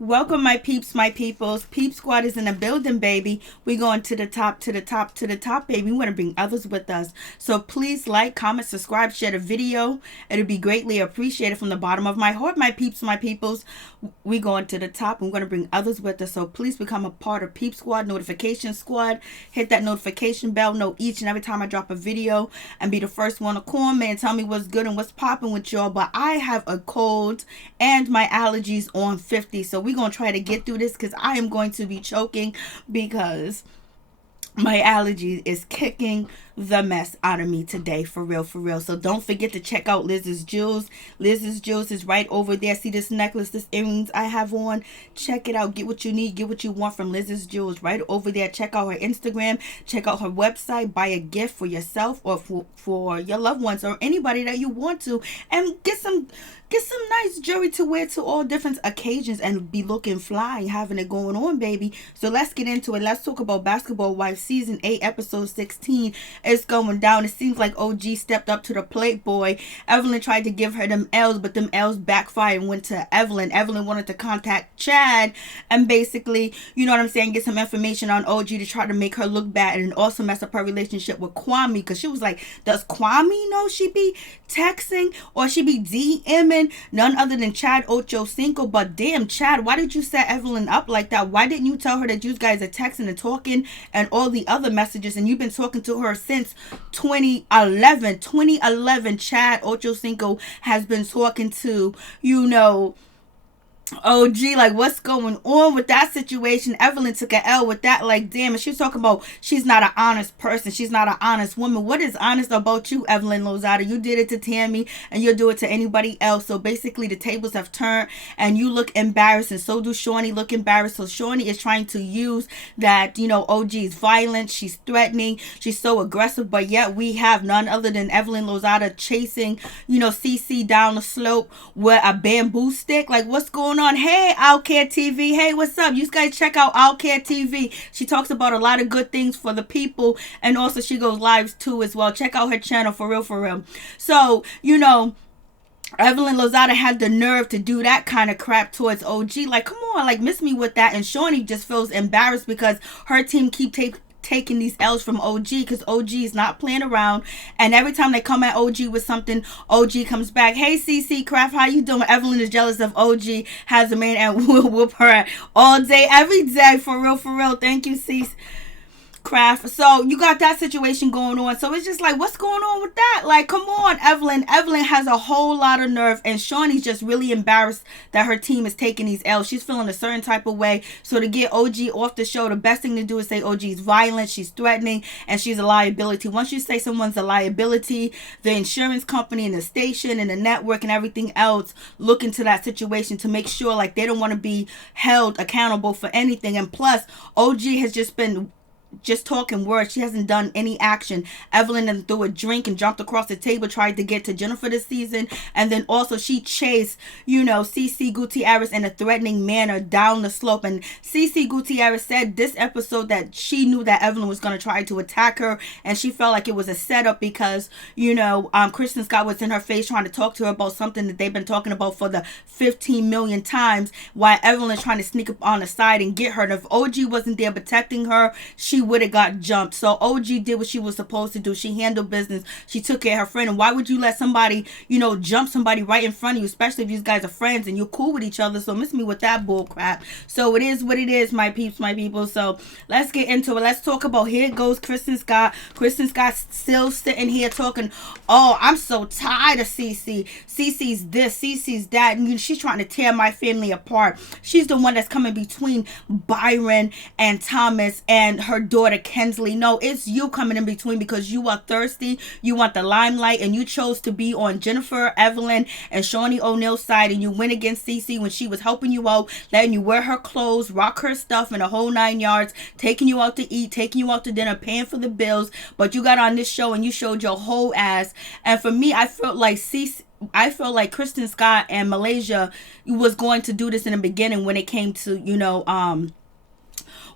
Welcome, my peeps, my peoples. Peep Squad is in the building, baby. We going to the top, baby. We want to bring others with us. So please like, comment, subscribe, share the video. It'll be greatly appreciated from the bottom of my heart, my peeps, my peoples. We going to the top. We're going to bring others with us. So please become a part of Peep Squad, Notification Squad. Hit that notification bell. Know each and every time I drop a video, and be the first one to comment and tell me what's good and what's popping with y'all. But I have a cold and my allergies on 50. So we're going to try to get through this because I am going to be choking because my allergy is kicking the mess out of me today, for real, for real. So don't forget to check out Liz's Jewels. Liz's Jewels is right over there. See this necklace, this earrings I have on? Check it out. Get what you need, get what you want from Liz's Jewels right over there. Check out her Instagram, check out her website, buy a gift for yourself or for your loved ones or anybody that you want to, and get some nice jewelry to wear to all different occasions and be looking fly, having it going on, baby. So let's get into it. Let's talk about Basketball Wives Season 8, Episode 16. It's going down. It seems like OG stepped up to the plate, boy. Evelyn tried to give her them L's, but them L's backfired and went to Evelyn. Evelyn wanted to contact Chad and basically, you know what I'm saying, get some information on OG to try to make her look bad and also mess up her relationship with Kwame, because she was like, does Kwame know she be texting or she be DMing none other than Chad Ochocinco? But damn, Chad, why did you set Evelyn up like that? Why didn't you tell her that you guys are texting and talking and all the other messages, and you've been talking to her since 2011? Chad Ochocinco has been talking to, OG, like, what's going on with that situation? Evelyn took an L with that, like, damn. And she was talking about she's not an honest person, she's not an honest woman. What is honest about you, Evelyn Lozada? You did it to Tammy and you'll do it to anybody else. So basically the tables have turned and you look embarrassed, and so do Shawnee look embarrassed. So Shawnee is trying to use that, OG is violent, she's threatening, she's so aggressive, but yet we have none other than Evelyn Lozada chasing, CC down the slope with a bamboo stick. Like, what's going on? Hey, Outcare TV. Hey, what's up? You guys check out Outcare TV. She talks about a lot of good things for the people, and also she goes live too as well. Check out her channel, for real, for real. So, Evelyn Lozada had the nerve to do that kind of crap towards OG. Like, come on, like, miss me with that. And Shawnee just feels embarrassed because her team keep taking these L's from OG, because OG is not playing around, and every time they come at OG with something, OG comes back. Hey, CC Craft, how you doing? Evelyn is jealous of OG, has a man and will whoop her all day, every day, for real, for real. Thank you, CC Craft. So you got that situation going on. So it's just like, what's going on with that? Like, come on, Evelyn. Evelyn has a whole lot of nerve, and Shawnee's just really embarrassed that her team is taking these L's. She's feeling a certain type of way. So to get OG off the show, the best thing to do is say OG's violent, she's threatening, and she's a liability. Once you say someone's a liability, the insurance company and the station and the network and everything else look into that situation to make sure, like, they don't want to be held accountable for anything. And plus, OG has just been talking words. She hasn't done any action. Evelyn then threw a drink and jumped across the table, tried to get to Jennifer this season, and then also she chased, CC Gutierrez in a threatening manner down the slope. And CC Gutierrez said this episode that she knew that Evelyn was going to try to attack her, and she felt like it was a setup because, Kristen Scott was in her face trying to talk to her about something that they've been talking about for the 15 million times, while Evelyn's trying to sneak up on the side and get her. And if OG wasn't there protecting her, she would have got jumped. So OG did what she was supposed to do. She handled business. She took care of her friend. And why would you let somebody, jump somebody right in front of you, especially if these guys are friends and you're cool with each other? So miss me with that bull crap. So it is what it is, my peeps, my people. So let's get into it. Let's talk about, here goes Kristen Scott. Kristen Scott still sitting here talking, oh, I'm so tired of CC. CC's this, CC's that. And she's trying to tear my family apart. She's the one that's coming between Byron and Thomas and her daughter Kensley. No, it's you coming in between because you are thirsty. You want the limelight, and you chose to be on Jennifer, Evelyn, and Shawnee O'Neal's side, and you went against CC when she was helping you out, letting you wear her clothes, rock her stuff, and the whole 9 yards, taking you out to eat, taking you out to dinner, paying for the bills. But you got on this show and you showed your whole ass. And for me, I felt like Kristen Scott and Malaysia was going to do this in the beginning when it came to,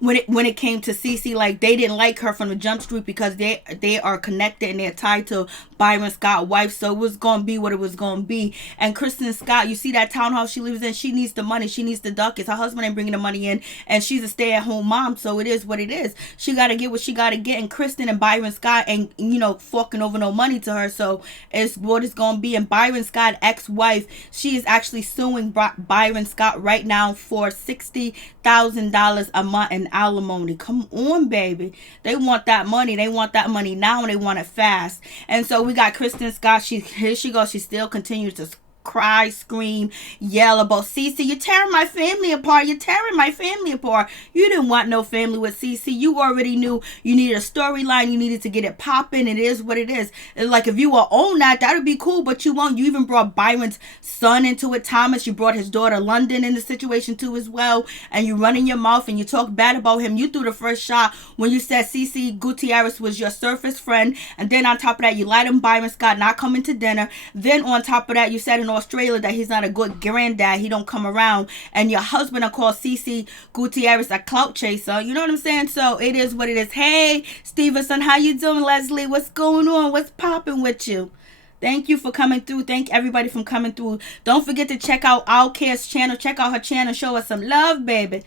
when it came to Cece, like they didn't like her from the jump street because they are connected and they're tied to Byron Scott's wife. So it was gonna be what it was gonna be. And Kristen Scott, you see that townhouse she lives in, she needs the money, she needs the ducats. Her husband ain't bringing the money in, and she's a stay-at-home mom. So it is what it is. She got to get what she got to get, and Kristen and Byron Scott ain't forking over no money to her. So it's what it's gonna be. And Byron Scott, ex-wife, she is actually suing Byron Scott right now for $60,000 a month in alimony. Come on, baby. They want that money. They want that money now, and they want it fast. And so we got Kristen Scott. Here she goes. She still continues to cry, scream, yell about Cece. You're tearing my family apart. You're tearing my family apart. You didn't want no family with Cece. You already knew you needed a storyline. You needed to get it popping. It is what it is. And like if you will own that would be cool, but you won't. You even brought Byron's son into it, Thomas. You brought his daughter London in the situation too as well. And you run in your mouth and you talk bad about him. You threw the first shot when you said Cece Gutierrez was your surface friend. And then on top of that, you lied on Byron Scott not coming to dinner. Then on top of that, you said in Australia that he's not a good granddad. He don't come around. And your husband will call Cece Gutierrez a clout chaser. You know what I'm saying? So it is what it is. Hey, Stevenson, how you doing? Leslie, what's going on? What's popping with you? Thank you for coming through. Thank everybody for coming through. Don't forget to check out Outkast's channel. Check out her channel. Show us some love, baby.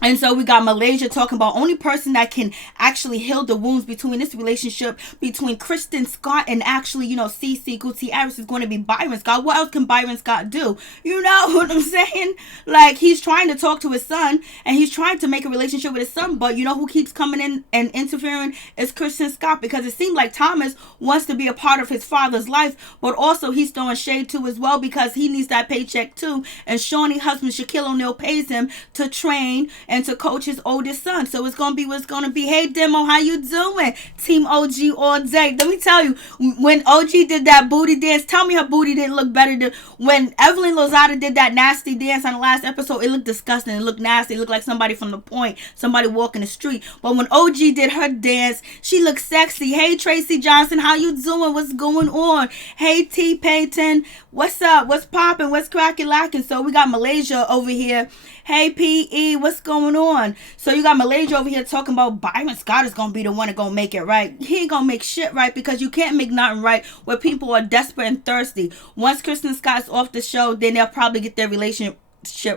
And so we got Malaysia talking about only person that can actually heal the wounds between this relationship between Kristen Scott and actually, Cece Gutierrez is going to be Byron Scott. What else can Byron Scott do? You know what I'm saying? Like, he's trying to talk to his son and he's trying to make a relationship with his son. But you know who keeps coming in and interfering is Kristen Scott, because it seemed like Thomas wants to be a part of his father's life, but also he's throwing shade too as well because he needs that paycheck too. And Shaunie's husband, Shaquille O'Neal, pays him to train and to coach his oldest son. So it's going to be what's going to be. Hey, Demo, how you doing? Team OG all day. Let me tell you, when OG did that booty dance, tell me her booty didn't look better than when Evelyn Lozada did that nasty dance on the last episode. It looked disgusting. It looked nasty. It looked like somebody from the point, somebody walking the street. But when OG did her dance, she looked sexy. Hey, Tracy Johnson, how you doing? What's going on? Hey, T. Payton, what's up? What's popping? What's cracking lacking? So we got Malaysia over here. Hey, PE, what's going on? So you got Malaysia over here talking about Byron Scott is going to be the one that's going to make it right. He ain't going to make shit right because you can't make nothing right where people are desperate and thirsty. Once Kristen Scott's off the show, then they'll probably get their relationship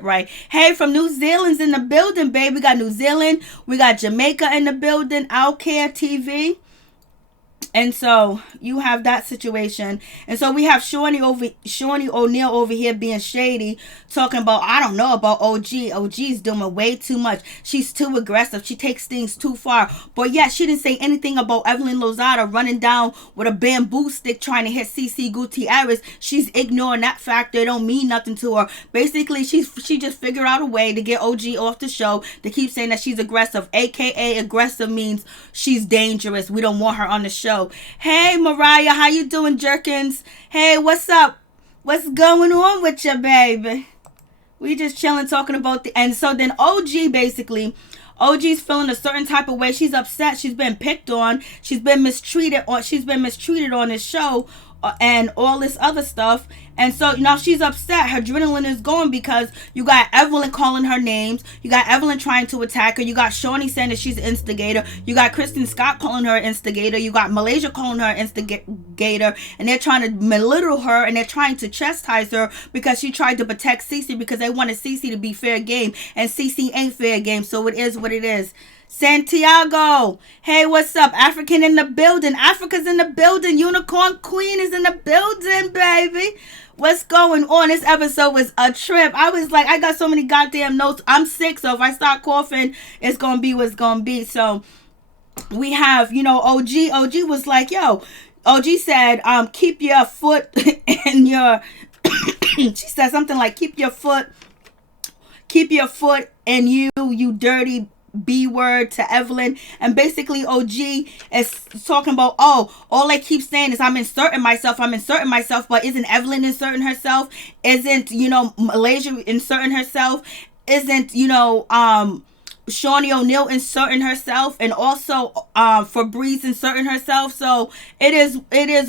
right. Hey, from New Zealand's in the building, babe. We got New Zealand. We got Jamaica in the building. Outkast TV. And so you have that situation. And so we have Shawnee O'Neal over here being shady, talking about, I don't know about OG. OG's doing way too much. She's too aggressive. She takes things too far. But yeah, she didn't say anything about Evelyn Lozada running down with a bamboo stick trying to hit Cece Gutierrez. She's ignoring that factor. It don't mean nothing to her. Basically, she just figured out a way to get OG off the show, to keep saying that she's aggressive. AKA aggressive means she's dangerous. We don't want her on the show. Hey, Mariah, how you doing, Jerkins? Hey, what's up? What's going on with you, baby? We just chilling, talking about and so then OG, basically, OG's feeling a certain type of way. She's upset. She's been picked on. She's been mistreated on this show and all this other stuff. And so now she's upset. Her adrenaline is going because you got Evelyn calling her names. You got Evelyn trying to attack her. You got Shawnee saying that she's an instigator. You got Kristen Scott calling her an instigator. You got Malaysia calling her an instigator. And they're trying to belittle her and they're trying to chastise her because she tried to protect Cece because they wanted Cece to be fair game. And Cece ain't fair game. So it is what it is. Santiago, hey, what's up? African in the building. Africa's in the building. Unicorn Queen is in the building, baby. What's going on? This episode was a trip. I was like, I got so many goddamn notes. I'm sick, so if I start coughing, it's gonna be what's gonna be. So we have, OG. OG was like, yo, OG said, keep your foot in your she said something like, keep your foot in you dirty B word to Evelyn. And basically OG is talking about, all I keep saying is I'm inserting myself, but isn't Evelyn inserting herself? Isn't Malaysia inserting herself? Isn't Shawnee O'Neal inserting herself, and also Febreze inserting herself. So it is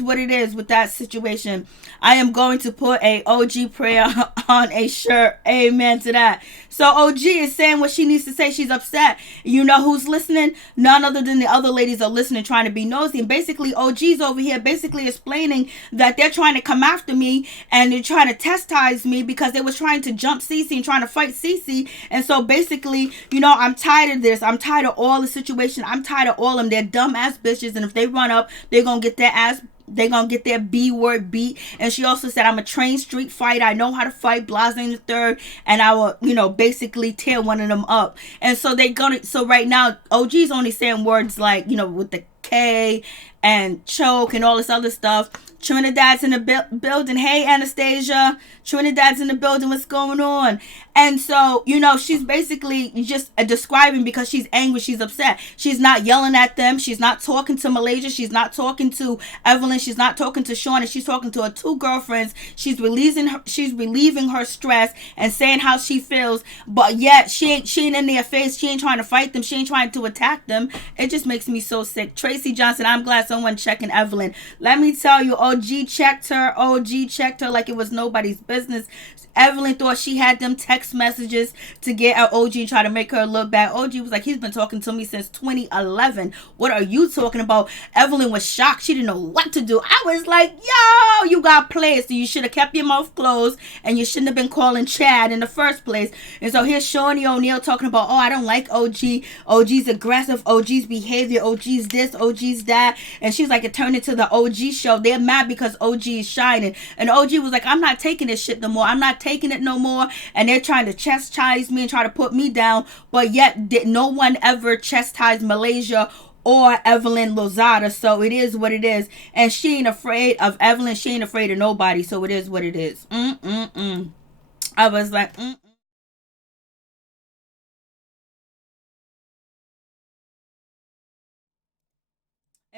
what it is with that situation. I am going to put a OG prayer on a shirt. Amen to that. So OG is saying what she needs to say. She's upset. You know who's listening? None other than the other ladies are listening, trying to be nosy. And basically OG's over here basically explaining that they're trying to come after me and they're trying to chastise me because they was trying to jump Cece and trying to fight Cece. And so basically, I'm tired of this. I'm tired of all the situation. I'm tired of all of them. They're dumb ass bitches, and if they run up, they're gonna get their ass, they're gonna get their B word beat. And she also said, I'm a trained street fighter. I know how to fight, blase in the third, and I will, basically tear one of them up. And so so right now, OG's only saying words like, with the K and choke and all this other stuff. Trinidad's in the building. Hey, Anastasia. Trinidad's in the building. What's going on? And so, she's basically just describing because she's angry. She's upset. She's not yelling at them. She's not talking to Malaysia. She's not talking to Evelyn. She's not talking to Sean. And she's talking to her two girlfriends. She's relieving her stress and saying how she feels. But yet, she ain't in their face. She ain't trying to fight them. She ain't trying to attack them. It just makes me so sick. Tracy Johnson, I'm glad someone checking Evelyn. Let me tell you, OG checked her like it was nobody's business. Evelyn thought she had them text messages to get at OG and try to make her look bad. OG was like, he's been talking to me since 2011. What are you talking about? Evelyn was shocked. She didn't know what to do. I was like, yo, you got played. So you should have kept your mouth closed and you shouldn't have been calling Chad in the first place. And so here's Shawnee O'Neal talking about, I don't like OG. OG's aggressive. OG's behavior. OG's this. OG's that. And she's like, it turned into the OG show. They're mad because OG is shining. And OG was like, I'm not taking this shit no more. I'm not taking it no more. And they're trying to chastise me and try to put me down. But yet no one ever chastised Malaysia or Evelyn Lozada. So it is what it is. And she ain't afraid of Evelyn. She ain't afraid of nobody. So it is what it is. I was like,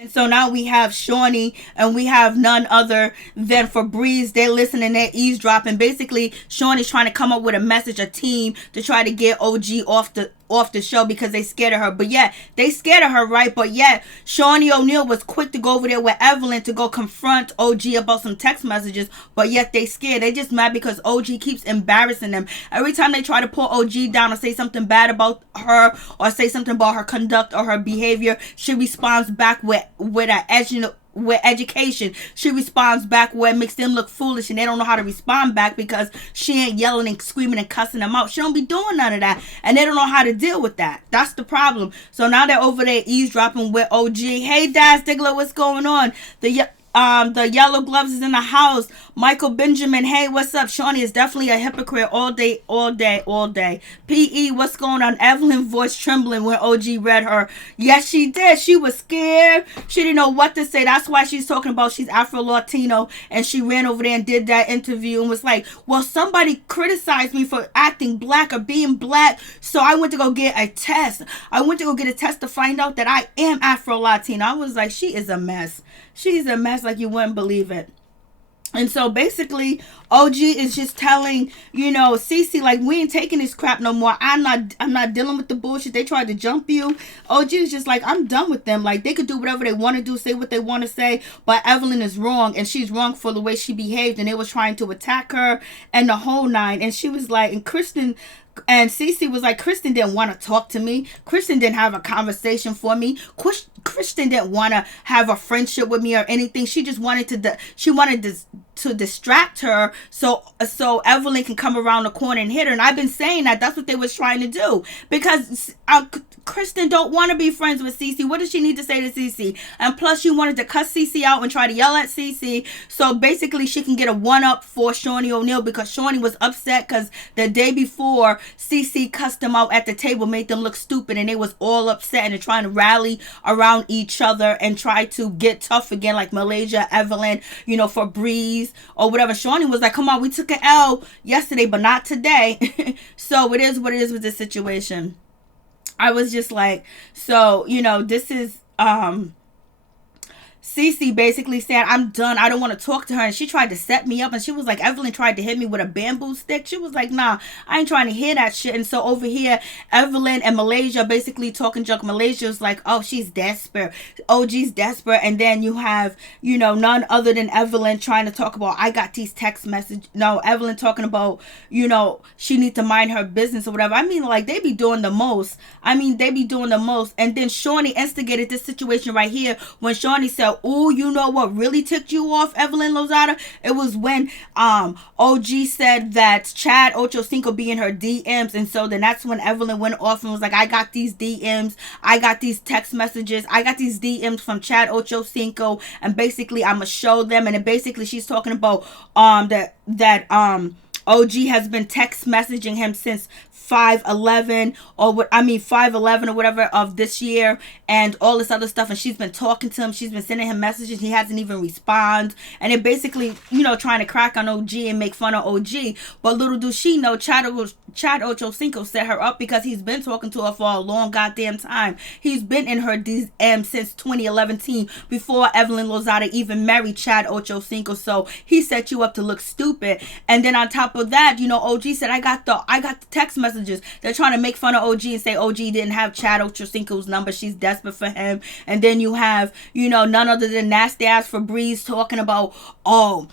And so now we have Shawnee and we have none other than Febreze. They're listening, they're eavesdropping. Basically, Shawnee's trying to come up with a message, a team to try to get OG off the show because they scared of her. But yet, they scared of her, right? But yet, Shawnee O'Neal was quick to go over there with Evelyn to go confront OG about some text messages. But yet, they scared. They just mad because OG keeps embarrassing them. Every time they try to pull OG down or say something bad about her or say something about her conduct or her behavior, she responds back with education. She responds back where it makes them look foolish and they don't know how to respond back because she ain't yelling and screaming and cussing them out. She don't be doing none of that and they don't know how to deal with that. That's the problem. So now they're over there eavesdropping with OG. Hey, Daz Diggler, what's going on? The yellow gloves is in the house. Michael Benjamin, hey, what's up? Shawnee is definitely a hypocrite all day. PE, what's going on? Evelyn voice trembling when OG read her. Yes, she did. She was scared. She didn't know what to say. That's why she's talking about she's Afro-Latino. And she ran over there and did that interview and was like, well, somebody criticized me for acting black or being black. So I went to go get a test. I went to go get a test to find out that I am Afro-Latino. I was like, she is a mess. She's a mess like you wouldn't believe it. And so basically, OG is just telling, Cece, like, we ain't taking this crap no more. I'm not dealing with the bullshit. They tried to jump you. OG is just like, I'm done with them. Like, they could do whatever they want to do, say what they want to say. But Evelyn is wrong, and she's wrong for the way she behaved. And they was trying to attack her and the whole nine. And she was like, and Cece was like, Kristen didn't want to talk to me. Kristen didn't have a conversation for me. Kristen didn't want to have a friendship with me or anything. She just wanted to distract her so Evelyn can come around the corner and hit her. And I've been saying that's what they was trying to do because Kristen don't want to be friends with Cece. What does she need to say to Cece? And plus, she wanted to cuss Cece out and try to yell at Cece. So basically, she can get a one-up for Shawnee O'Neal because Shawnee was upset because the day before, Cece cussed them out at the table, made them look stupid, and they was all upset and they're trying to rally around each other and try to get tough again, like Malaysia, Evelyn, Febreze or whatever. Shawnee was like, come on, we took an L yesterday, but not today. So it is what it is with this situation. I was just like, so, this is, Cece basically said, I'm done. I don't want to talk to her. And she tried to set me up. And she was like, Evelyn tried to hit me with a bamboo stick. She was like, nah, I ain't trying to hear that shit. And so over here, Evelyn and Malaysia basically talking junk. Malaysia's like, oh, she's desperate. OG's desperate. And then you have, none other than Evelyn trying to talk about, I got these text messages. No, Evelyn talking about, she need to mind her business or whatever. I mean, like, they be doing the most. And then Shawnee instigated this situation right here when Shawnee said, ooh, you know what really ticked you off, Evelyn Lozada? It was when OG said that Chad Ochocinco be in her DMs. And so then that's when Evelyn went off and was like, I got these DMs. I got these text messages. I got these DMs from Chad Ochocinco. And basically, I'm going to show them. And then basically, she's talking about that OG has been text messaging him since 5/11 or 5/11 or whatever of this year and all this other stuff, and she's been talking to him, she's been sending him messages, he hasn't even responded, and it basically trying to crack on OG and make fun of OG. But little do she know, Chad Ochocinco set her up because he's been talking to her for a long goddamn time. He's been in her DM since 2011 before Evelyn Lozada even married Chad Ochocinco. So he set you up to look stupid. And then on top of that, OG said, I got the text messages. They're trying to make fun of OG and say OG didn't have Chad Ochocinco's number. She's desperate for him. And then you have, none other than nasty ass Febreze talking about, oh,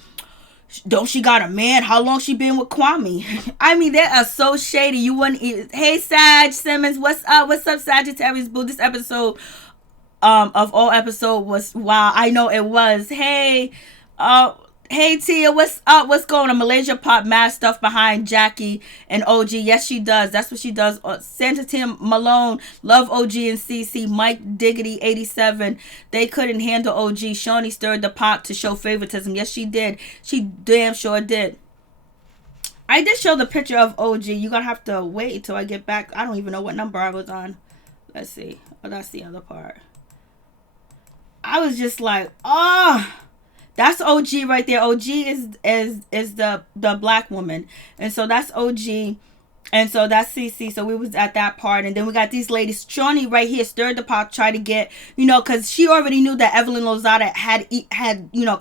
don't she got a man? How long she been with Kwame? I mean, they are so shady. You wouldn't even... Hey, Sag Simmons, what's up? What's up, Sagittarius Boo? This episode, of all episode was wow. I know it was. Hey Tia, what's up? What's going on? Malaysia pop mad stuff behind Jackie and OG. Yes, she does. That's what she does. Santa Tim Malone, love OG and CC. Mike Diggity 87. They couldn't handle OG. Shawnee stirred the pot to show favoritism. Yes, she did. She damn sure did. I did show the picture of OG. You're gonna have to wait until I get back. I don't even know what number I was on. Let's see. Oh, that's the other part. I was just like, oh. That's OG right there. OG is the black woman. And so that's OG. And so that's CC. So we was at that part. And then we got these ladies. Shawnee right here stirred the pot, try to get, because she already knew that Evelyn Lozada had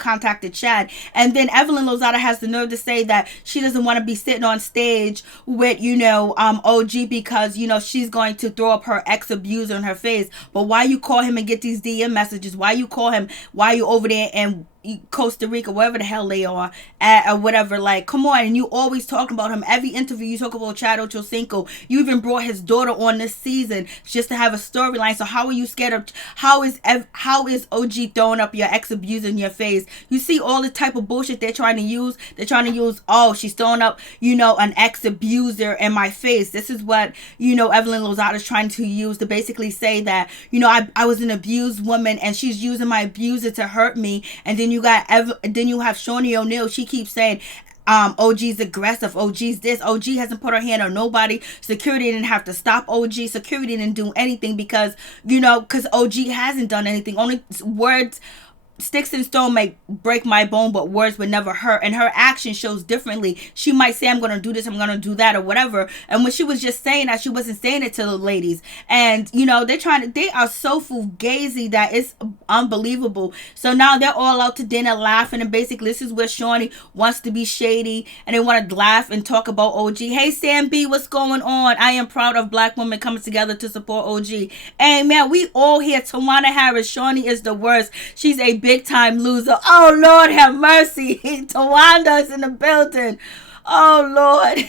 contacted Chad. And then Evelyn Lozada has the nerve to say that she doesn't want to be sitting on stage with, OG because, she's going to throw up her ex-abuser in her face. But why you call him and get these DM messages? Why you call him? Why you over there and Costa Rica, wherever the hell they are at, or whatever? Like, come on. And you always talking about him. Every interview you talk about Chad Ochocinco. You even brought his daughter on this season just to have a storyline. So how are you scared of, how is OG throwing up your ex-abuser in your face? You see all the type of bullshit they're trying to use. They're trying to use, oh, she's throwing up, an ex-abuser in my face. This is what, Evelyn Lozada is trying to use to basically say that, I was an abused woman and she's using my abuser to hurt me. And then you have Shawnee O'Neal. She keeps saying, OG's aggressive. OG's this. OG hasn't put her hand on nobody. Security didn't have to stop OG. Security didn't do anything because OG hasn't done anything. Only words. Sticks and stone may break my bone, but words would never hurt. And her action shows differently. She might say, I'm going to do this, I'm going to do that, or whatever. And when she was just saying that, she wasn't saying it to the ladies. And, they are so fugazi that it's unbelievable. So now they're all out to dinner laughing. And basically, this is where Shawnee wants to be shady. And they want to laugh and talk about OG. Hey, Sam B, what's going on? I am proud of black women coming together to support OG. Hey, man, we all here. Tawana Harris, Shawnee is the worst. She's a big time loser. Oh Lord have mercy. Tawanda's in the building. Oh Lord.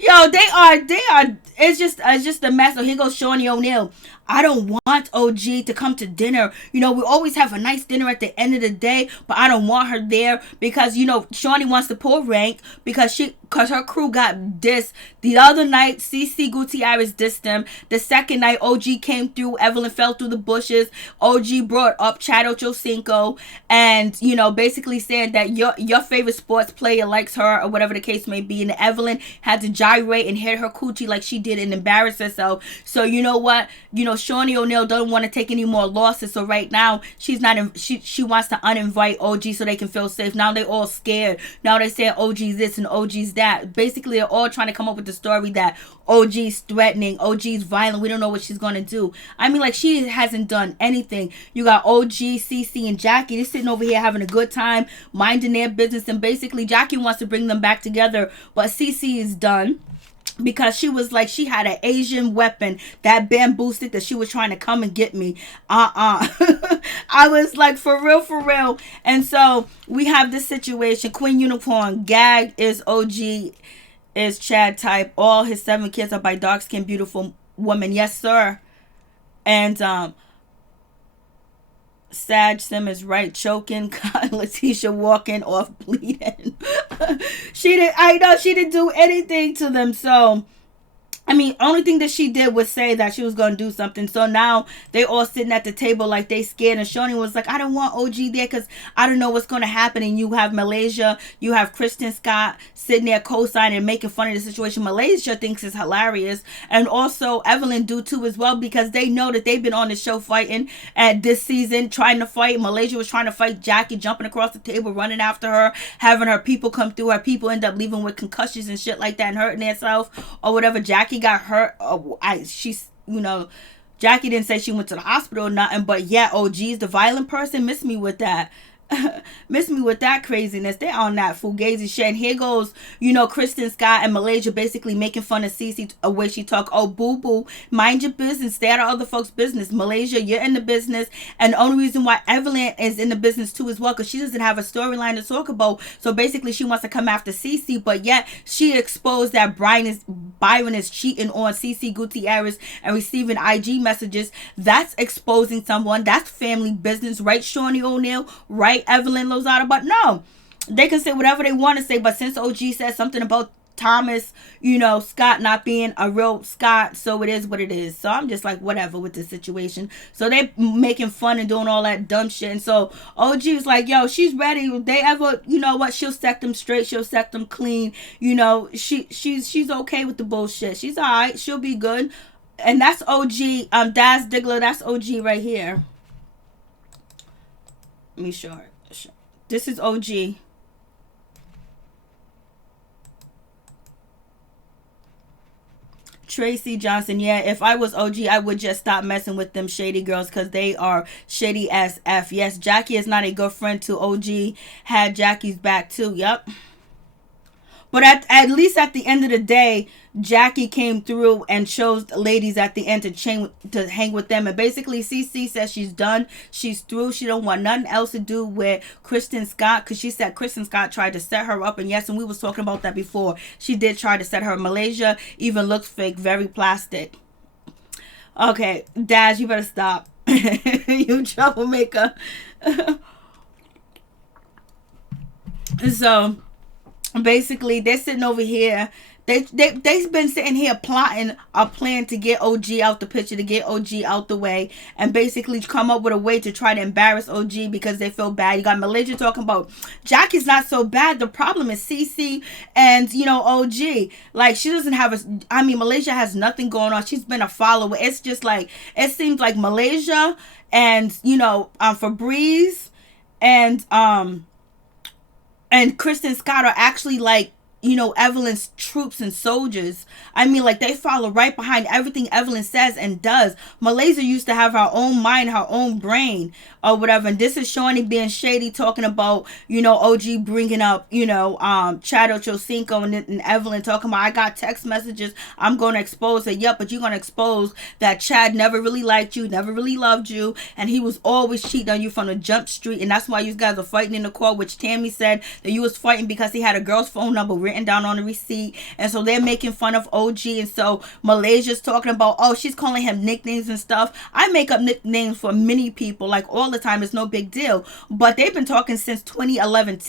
Yo, they are it's just a mess. So here goes Shawnee O'Neal. I don't want OG to come to dinner. We always have a nice dinner at the end of the day, but I don't want her there because, Shawnee wants to pull rank because her crew got dissed. The other night, CC Gutierrez dissed them. The second night, OG came through. Evelyn fell through the bushes. OG brought up Chad Ochocinco and, basically saying that your favorite sports player likes her or whatever the case may be. And Evelyn had to gyrate and hit her coochie like she did and embarrass herself. So you know what? You know, Shawnee O'Neal doesn't want to take any more losses. So right now, she's not. She wants to uninvite OG so they can feel safe. Now they all scared. Now they say OG's this and OG's that. Basically, they're all trying to come up with the story that OG's threatening, OG's violent. We don't know what she's gonna do. I mean, like, she hasn't done anything. You got OG, CC, and Jackie. They're sitting over here having a good time, minding their business, and basically Jackie wants to bring them back together, but CC is done. Because she was like, she had an Asian weapon, that bamboo stick that she was trying to come and get me. I was like, for real, for real. And so we have this situation. Queen Unicorn, Gag is OG, is Chad type. All his 7 kids are by dark-skinned, beautiful women. Yes, sir. And Sag Sim is right, choking. Letitia walking off bleeding. I know she didn't do anything to them. So I mean, only thing that she did was say that she was going to do something. So now they all sitting at the table like they scared. And Shawnee was like, I don't want OG there because I don't know what's going to happen. And you have Malaysia, you have Kristen Scott sitting there co-signing and making fun of the situation. Malaysia thinks it's hilarious. And also Evelyn do too as well, because they know that they've been on the show fighting at this season, trying to fight. Malaysia was trying to fight Jackie, jumping across the table, running after her, having her people come through. Her people end up leaving with concussions and shit like that and hurting themselves or whatever. Jackie got hurt. Jackie didn't say she went to the hospital or nothing, but yeah, OG's the violent person. Miss me with that. Miss me with that craziness. They're on that fugazi shit. And here goes, Kristen Scott and Malaysia basically making fun of Cece, a way she talk. Oh, boo boo, mind your business. Stay out of other folks' business. Malaysia, you're in the business. And the only reason why Evelyn is in the business too as well, because she doesn't have a storyline to talk about. So basically she wants to come after Cece, but yet she exposed that Byron is cheating on Cece Gutierrez and receiving IG messages. That's exposing someone. That's family business, right, Shawnee O'Neal? Right, Evelyn Lozada? But no, they can say whatever they want to say. But since OG said something about Thomas, Scott not being a real Scott, so it is what it is. So I'm just like, whatever with this situation. So they making fun and doing all that dumb shit. And so OG is like, yo, she's ready. If they ever, she'll set them straight. She'll set them clean. She's okay with the bullshit. She's all right. She'll be good. And that's OG. Daz Diggler. That's OG right here. Let me show her. This is OG. Tracy Johnson. Yeah, if I was OG, I would just stop messing with them shady girls because they are shady as F. Yes, Jackie is not a good friend to OG. Had Jackie's back too. Yep. But at least at the end of the day, Jackie came through and chose ladies at the end to hang with them. And basically, CC says she's done. She's through. She don't want nothing else to do with Kristen Scott, because she said Kristen Scott tried to set her up. And yes, and we was talking about that before. She did try to set her. Malaysia even looks fake, very plastic. Okay, Daz, you better stop. You troublemaker. So basically, they're sitting over here. They've been sitting here plotting a plan to get OG out the picture, to get OG out the way, and basically come up with a way to try to embarrass OG because they feel bad. You got Malaysia talking about Jackie's not so bad. The problem is CC and, OG. Like, she doesn't have Malaysia has nothing going on. She's been a follower. It's just like, it seems like Malaysia and, Febreze and Kristen Scott are actually like, Evelyn's troops and soldiers. They follow right behind everything Evelyn says and does. Malaysia used to have her own mind, her own brain, or whatever. And this is Shawnee being shady, talking about, OG bringing up, Chad Ochocinco and Evelyn talking about, I got text messages. I'm going to expose it. Yep, but you're going to expose that Chad never really liked you, never really loved you, and he was always cheating on you from the jump street. And that's why you guys are fighting in the court, which Tammy said that you was fighting because he had a girl's phone number written down on the receipt. And so they're making fun of OG. And so Malaysia's talking about, oh, she's calling him nicknames and stuff. I make up nicknames for many people, like, all the time. It's no big deal. But they've been talking since 2011.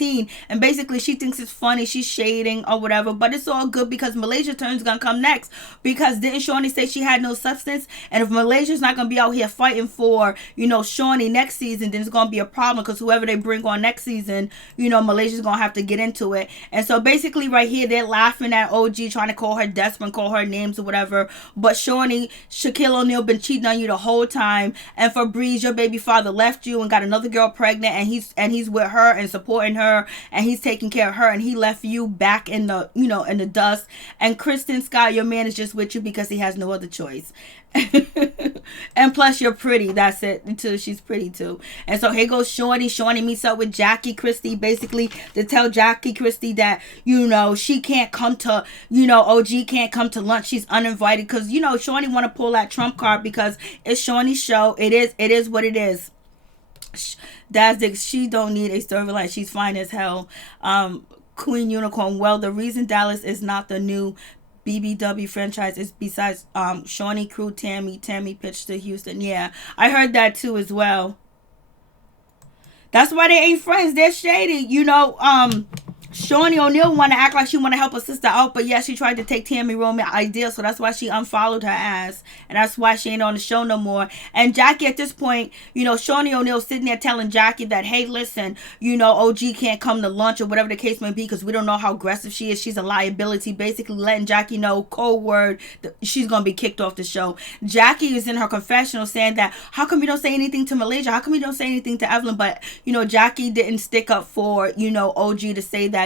And basically she thinks it's funny, she's shading or whatever, but it's all good because Malaysia turn's gonna come next. Because didn't Shawnee say she had no substance? And if Malaysia's not gonna be out here fighting for, Shawnee next season, then it's gonna be a problem, because whoever they bring on next season, Malaysia's gonna have to get into it. And so basically right here, they're laughing at OG, trying to call her desperate, call her names or whatever. But Shawnee, Shaquille O'Neal been cheating on you the whole time. And Febreze, your baby father left you and got another girl pregnant, and he's with her and supporting her, and he's taking care of her, and he left you back in the, in the dust. And Kristen Scott, your man is just with you because he has no other choice. And plus you're pretty, that's it, until she's pretty too. And so here goes Shawnee meets up with Jackie Christie, basically to tell Jackie Christie that she can't come to, OG can't come to lunch, she's uninvited, because Shawnee want to pull that trump card because it's Shawnee's show. It is what it is. She don't need a storyline, she's fine as hell. Queen Unicorn, well, the reason Dallas is not the new BBW franchise is besides Shawnee crew Tammy pitched to Houston. Yeah, I heard that too as well. That's why they ain't friends. They're shady. Shawnee O'Neal want to act like she want to help her sister out, but yeah, she tried to take Tammy Roman idea, so that's why she unfollowed her ass, and that's why she ain't on the show no more. And Jackie at this point, Shawnee O'Neal sitting there telling Jackie that, hey, listen, OG can't come to lunch or whatever the case may be because we don't know how aggressive she is. She's a liability, basically letting Jackie know, cold word, she's going to be kicked off the show. Jackie is in her confessional saying that, how come you don't say anything to Malaysia? How come you don't say anything to Evelyn? But, Jackie didn't stick up for, OG to say that,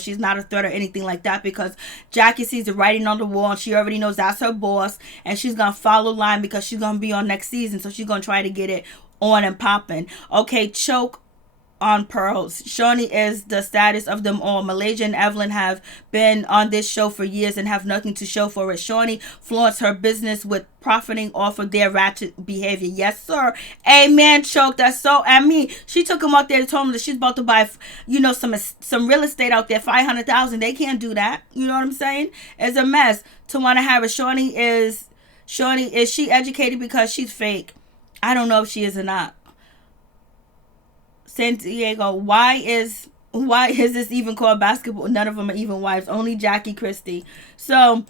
she's not a threat or anything like that, because Jackie sees the writing on the wall and she already knows that's her boss, and she's gonna follow line because she's gonna be on next season, so she's gonna try to get it on and popping. Okay, choke on pearls. Shawnee is the saddest of them all. Malaysia and Evelyn have been on this show for years and have nothing to show for it. Shawnee flaunts her business with profiting off of their ratchet behavior. Yes, sir. Amen, choke. That's so. She took him out there and told him that she's about to buy, some real estate out there, $500,000. They can't do that. You know what I'm saying? It's a mess. Tawana Harris. Shawnee, is she educated because she's fake? I don't know if she is or not. San Diego, why is this even called basketball? None of them are even wives, only Jackie Christie. So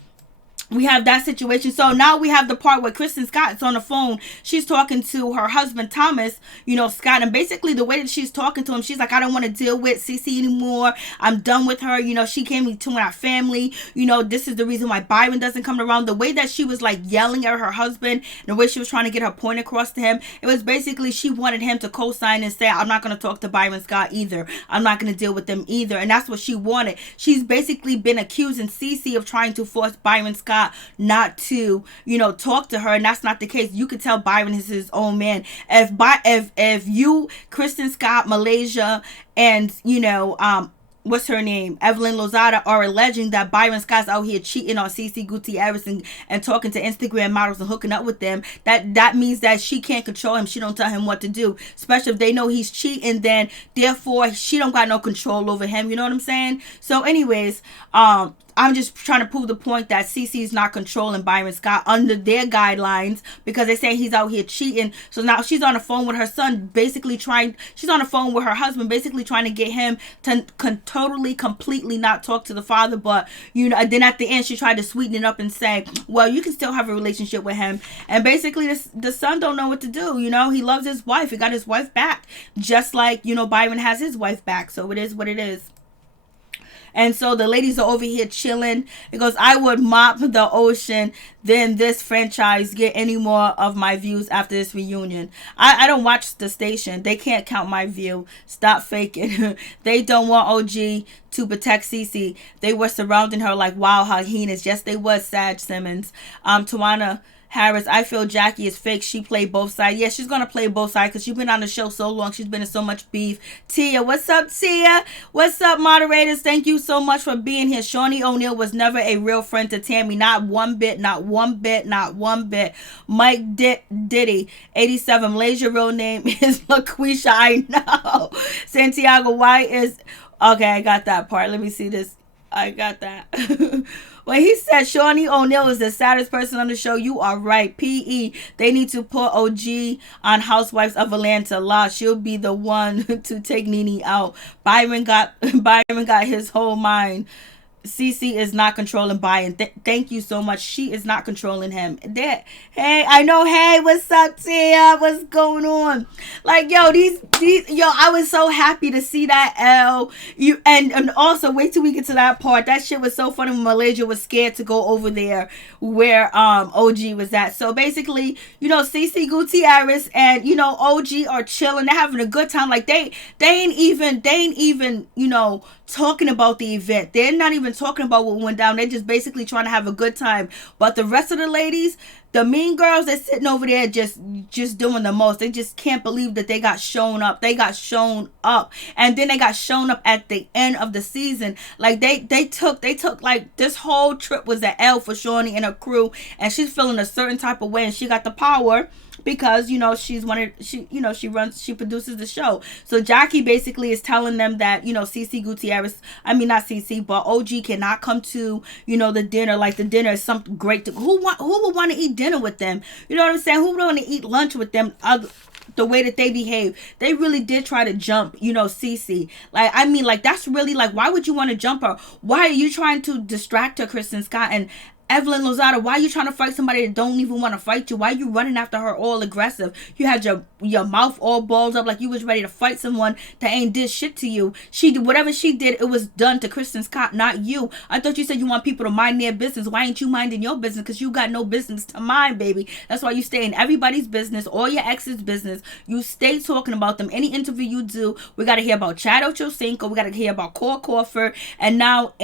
we have that situation. So now we have the part where Kristen Scott's on the phone. She's talking to her husband, Thomas, Scott. And basically the way that she's talking to him, she's like, I don't want to deal with Cece anymore. I'm done with her. She came to our family. This is the reason why Byron doesn't come around. The way that she was like yelling at her husband, and the way she was trying to get her point across to him, it was basically she wanted him to co-sign and say, I'm not going to talk to Byron Scott either. I'm not going to deal with them either. And that's what she wanted. She's basically been accusing Cece of trying to force Byron Scott not to, talk to her, and that's not the case. You could tell Byron is his own man. If you, Kristen Scott, Malaysia, and what's her name, Evelyn Lozada, are alleging that Byron Scott's out here cheating on Cece Gutierrez and talking to Instagram models and hooking up with them, that means that she can't control him. She don't tell him what to do, especially if they know he's cheating. Then therefore she don't got no control over him. You know what I'm saying? So anyways, I'm just trying to prove the point that Cece's not controlling Byron Scott under their guidelines, because they say he's out here cheating. So now she's on the phone with her son, she's on the phone with her husband, basically trying to get him to totally, completely not talk to the father. But, then at the end, she tried to sweeten it up and say, well, you can still have a relationship with him. And basically the son don't know what to do. He loves his wife. He got his wife back, just like, Byron has his wife back. So it is what it is. And so the ladies are over here chilling. It goes, I would mop the ocean, then this franchise get any more of my views after this reunion. I don't watch the station. They can't count my view. Stop faking. They don't want OG to protect Cece. They were surrounding her like wild hyenas. Yes, they was, Sag Simmons. Tawana Harris, I feel Jackie is fake. She played both sides. Yeah, she's going to play both sides because she's been on the show so long. She's been in so much beef. Tia, what's up, Tia? What's up, moderators? Thank you so much for being here. Shawnee O'Neal was never a real friend to Tammy. Not one bit, not one bit, not one bit. Mike Diddy, 87. Malaysia real name is LaQuisha. I know. Santiago, why is... Okay, I got that part. Let me see this. I got that. When he said Shawnee O'Neal is the saddest person on the show, you are right. P.E. They need to put OG on Housewives of Atlanta. La, she'll be the one to take Nene out. Byron got his whole mind. Cece is not controlling Byron. Thank you so much. She is not controlling him. Hey, I know. Hey, what's up, Tia? What's going on? Like, yo, yo, I was so happy to see that L. And also wait till we get to that part. That shit was so funny when Malaysia was scared to go over there where OG was at. So basically, Cece Gutierrez and OG are chilling. They're having a good time. Like they ain't even talking about the event. They're not even talking about what went down. They're just basically trying to have a good time. But the rest of the ladies, the mean girls, they're sitting over there just doing the most. They just can't believe that they got shown up. They got shown up. And then they got shown up at the end of the season. Like they took like this whole trip was an L for Shawnee and her crew. And she's feeling a certain type of way. And she got the power because she produces the show. So Jackie basically is telling them that Cece Gutierrez, I mean not Cece, but OG cannot come to the dinner. Like the dinner is something great. Who would want to eat dinner with them? You know what I'm saying? Who would want to eat lunch with them? The way that they behave, they really did try to jump, Cece. Like, I mean, like, that's really, like, why would you want to jump her? Why are you trying to distract her, Kristen Scott? And Evelyn Lozada, why are you trying to fight somebody that don't even want to fight you? Why are you running after her all aggressive? You had your mouth all balled up like you was ready to fight someone that ain't did shit to you. She did whatever she did, it was done to Kristen Scott, not you. I thought you said you want people to mind their business. Why ain't you minding your business? Because you got no business to mind, baby. That's why you stay in everybody's business, all your ex's business. You stay talking about them. Any interview you do, we got to hear about Chad Ochocinco. We got to hear about Cole Crawford. And now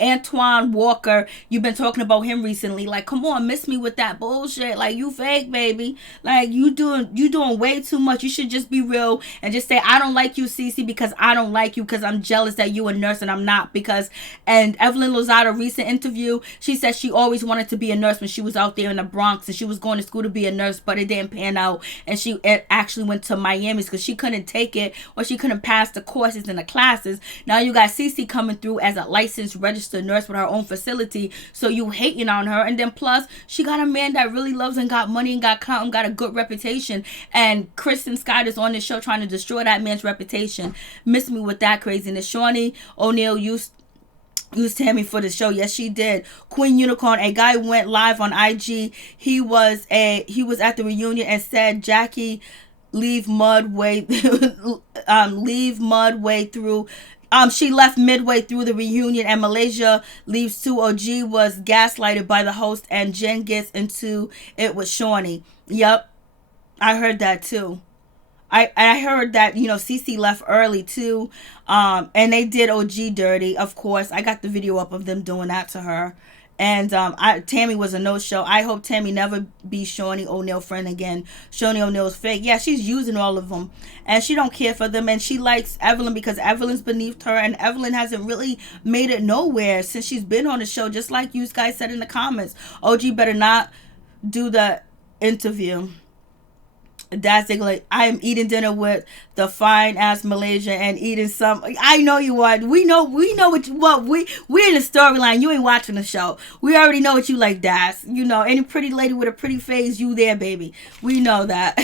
Antoine Walker, you've been talking about him recently. Like, come on, miss me with that bullshit. Like, you fake, baby. Like, you doing way too much. You should just be real and just say, I don't like you, Cece, because I don't like you, because I'm jealous that you a nurse and I'm not. And Evelyn Lozada, recent interview, she said she always wanted to be a nurse when she was out there in the Bronx and she was going to school to be a nurse, but it didn't pan out. And she actually went to Miami because she couldn't take it or she couldn't pass the courses and the classes. Now you got Cece coming through as a licensed registered nurse with her own facility, so you hating on her. And then plus she got a man that really loves and got money and got clout and got a good reputation, and Kristen Scott is on this show trying to destroy that man's reputation. Miss me with that craziness. Shawnee O'Neal used Tammy for the show. Yes, she did. Queen Unicorn, a guy went live on IG. He was at the reunion and said Jackie leave mud way through. She left midway through the reunion and Malaysia leaves too. OG was gaslighted by the host and Jen gets into it with Shawnee. Yep, I heard that too. I heard that Cece left early too, and they did OG dirty. Of course, I got the video up of them doing that to her. And Tammy was a no-show. I hope Tammy never be Shawnee O'Neal friend again. Shawnee O'Neal's fake. Yeah, she's using all of them. And she don't care for them. And she likes Evelyn because Evelyn's beneath her. And Evelyn hasn't really made it nowhere since she's been on the show. Just like you guys said in the comments. OG better not do the interview. That's like, I am eating dinner with the fine ass Malaysia and eating some. I know you are. We know we're in the storyline. You ain't watching the show. We already know what you like, Das. Any pretty lady with a pretty face, you there, baby. We know that.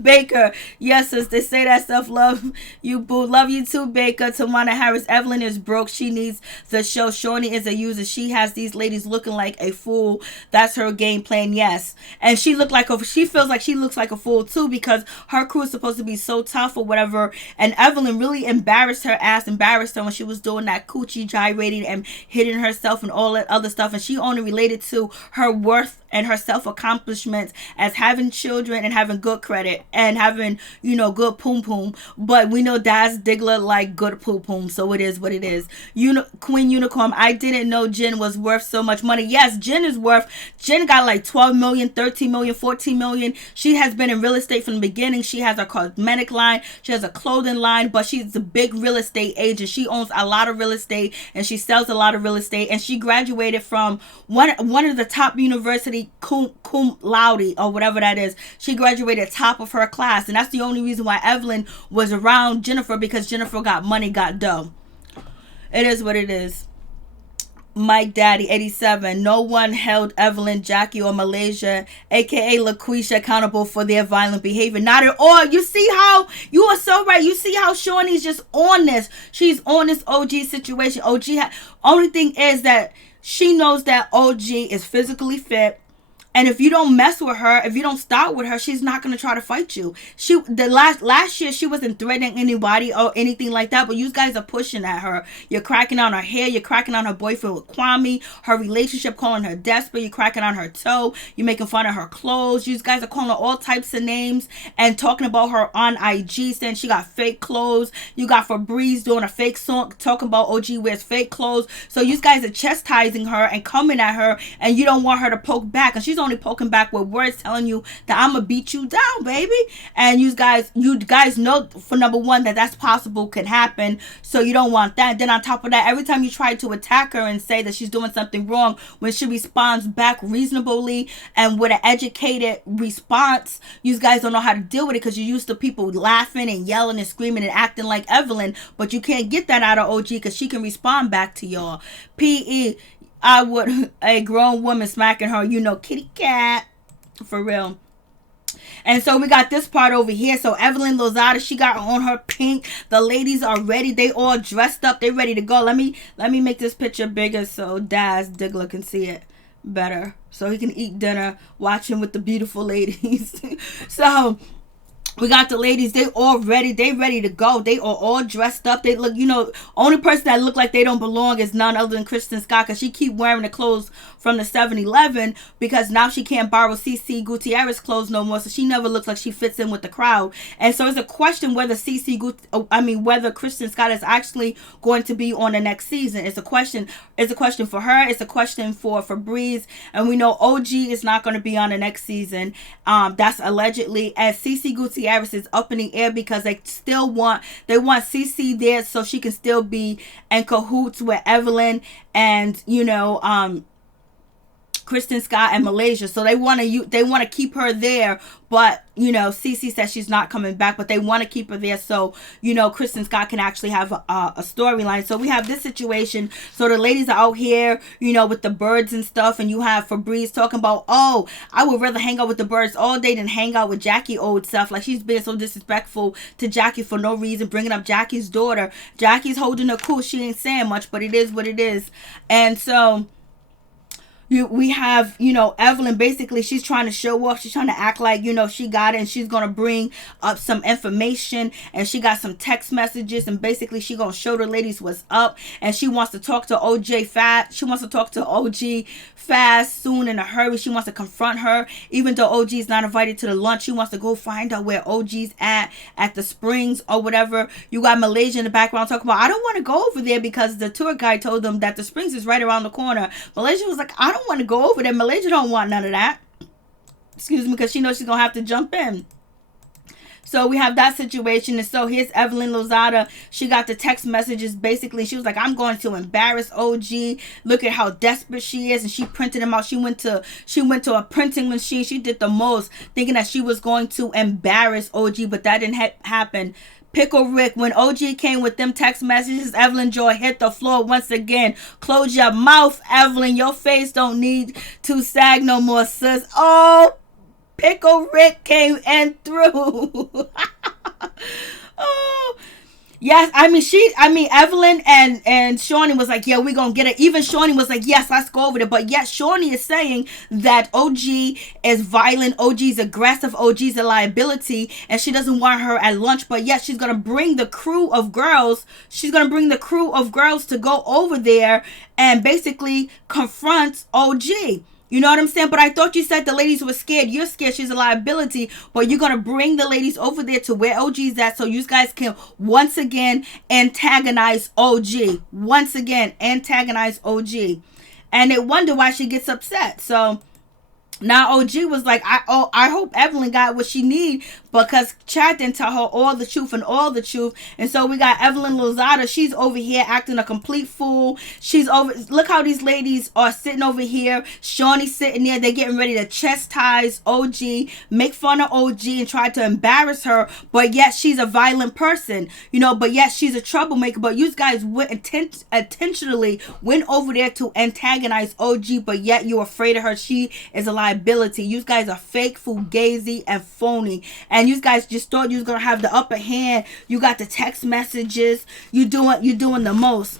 Baker, yes, sis, they say that stuff. Love you, boo. Love you too, Baker. Tawana Harris, Evelyn is broke. She needs the show. Shawnee is a user. She has these ladies looking like a fool. That's her game plan. Yes, and she feels like she looks like a fool too, because her crew is supposed to be so tough or whatever, and Evelyn really embarrassed her when she was doing that coochie gyrating and hitting herself and all that other stuff, and she only related to her worth and her self-accomplishments as having children and having good credit and having good poom poom. But we know Daz Diggler like good poom poom, so it is what it is. Queen Unicorn, I didn't know Jen was worth so much money. Yes, Jen got like 12 million, 13 million, 14 million. She has been in real estate from the beginning. She has a cosmetic line, she has a clothing line, but she's a big real estate agent. She owns a lot of real estate and she sells a lot of real estate, and she graduated from one of the top university, cum laude or whatever that is. She graduated top of her class, and that's the only reason why Evelyn was around Jennifer, because Jennifer got money, got dough. It is what it is. Mike Daddy 87. No one held Evelyn, Jackie, or Malaysia, aka LaQuisha, accountable for their violent behavior. Not at all. You see how you are so right. You see how Shawnee's just on this. She's on this OG situation. Only thing is that she knows that OG is physically fit. And if you don't mess with her, if you don't start with her, she's not gonna try to fight you. Last year she wasn't threatening anybody or anything like that, but you guys are pushing at her. You're cracking on her hair, you're cracking on her boyfriend with Kwame, her relationship, calling her desperate, you're cracking on her toe, you're making fun of her clothes. You guys are calling her all types of names and talking about her on IG, saying she got fake clothes. You got Febreze doing a fake song talking about OG wears fake clothes. So you guys are chastising her and coming at her, and you don't want her to poke back, and she's only poking back with words telling you that I'm gonna beat you down, baby. And you guys know, for number one, that that's possible, can happen, so you don't want that. Then on top of that, every time you try to attack her and say that she's doing something wrong, when she responds back reasonably and with an educated response, you guys don't know how to deal with it, because you're used to people laughing and yelling and screaming and acting like Evelyn, but you can't get that out of OG because she can respond back to y'all. PE, I would, a grown woman smacking her, kitty cat, for real. And so we got this part over here. So Evelyn Lozada, she got on her pink. The ladies are ready. They all dressed up. They ready to go. Let me make this picture bigger so Daz Diggler can see it better, so he can eat dinner watching with the beautiful ladies. So we got the ladies, they all ready, they ready to go. They are all dressed up. They look, only person that look like they don't belong is none other than Kristen Scott, because she keep wearing the clothes from the 7-Eleven, because now she can't borrow CC Gutierrez clothes no more, so she never looks like she fits in with the crowd. And so it's a question whether whether Kristen Scott is actually going to be on the next season. It's a question for her, it's a question for Febreze, and we know OG is not going to be on the next season. That's allegedly, as CC Gutierrez is up in the air, because they want CC there so she can still be in cahoots with Evelyn and Kristen Scott and Malaysia. So they want to keep her there, but Cece says she's not coming back, but they want to keep her there so Kristen Scott can actually have a storyline. So we have this situation. So the ladies are out here with the birds and stuff, and you have Febreze talking about, oh, I would rather hang out with the birds all day than hang out with Jackie old stuff. Like, she's being so disrespectful to Jackie for no reason, bringing up Jackie's daughter. Jackie's holding her cool. She ain't saying much, but it is what it is. And so we have, Evelyn, basically, she's trying to show off. She's trying to act like, she got it, and she's going to bring up some information, and she got some text messages, and basically she going to show the ladies what's up, and she wants to talk to OJ fast. She wants to talk to OG fast, soon, in a hurry. She wants to confront her, even though OG is not invited to the lunch. She wants to go find out where OG's at the Springs or whatever. You got Malaysia in the background talking about, I don't want to go over there because the tour guide told them that the Springs is right around the corner. Malaysia was like, I don't want to go over there. Malaysia don't want none of that. Excuse me, because she knows she's gonna have to jump in. So we have that situation. And so here's Evelyn Lozada. She got the text messages. Basically, she was like, I'm going to embarrass OG. Look at how desperate she is. And she printed them out. She went to a printing machine. She did the most, thinking that she was going to embarrass OG, but that didn't happen. Pickle Rick, when OG came with them text messages, Evelyn Joy hit the floor once again. Close your mouth, Evelyn. Your face don't need to sag no more, sis. Oh, Pickle Rick came and through. Oh, yes. Evelyn and Shawnee was like, yeah, we gonna get it. Even Shawnee was like, yes, let's go over there. But yes, Shawnee is saying that OG is violent, OG's aggressive, OG's a liability, and she doesn't want her at lunch. But yes, she's gonna bring the crew of girls. She's gonna bring the crew of girls to go over there and basically confront OG. You know what I'm saying? But I thought you said the ladies were scared. You're scared she's a liability, but you're going to bring the ladies over there to where OG's at so you guys can once again antagonize OG. Once again, antagonize OG. And they wonder why she gets upset. So now OG was like, I hope Evelyn got what she need because Chad didn't tell her all the truth and all the truth. And so we got Evelyn Lozada. She's over here acting a complete fool. She's over. Look how these ladies are sitting over here. Shawnee's sitting there. They're getting ready to chastise OG, make fun of OG, and try to embarrass her. But yet she's a violent person, you know. But yet she's a troublemaker. But you guys went intentionally went over there to antagonize OG. But yet you're afraid of her. She is a liability. You guys are fake, fugazi, and phony. And you guys just thought you was gonna have the upper hand. You got the text messages. You doing the most.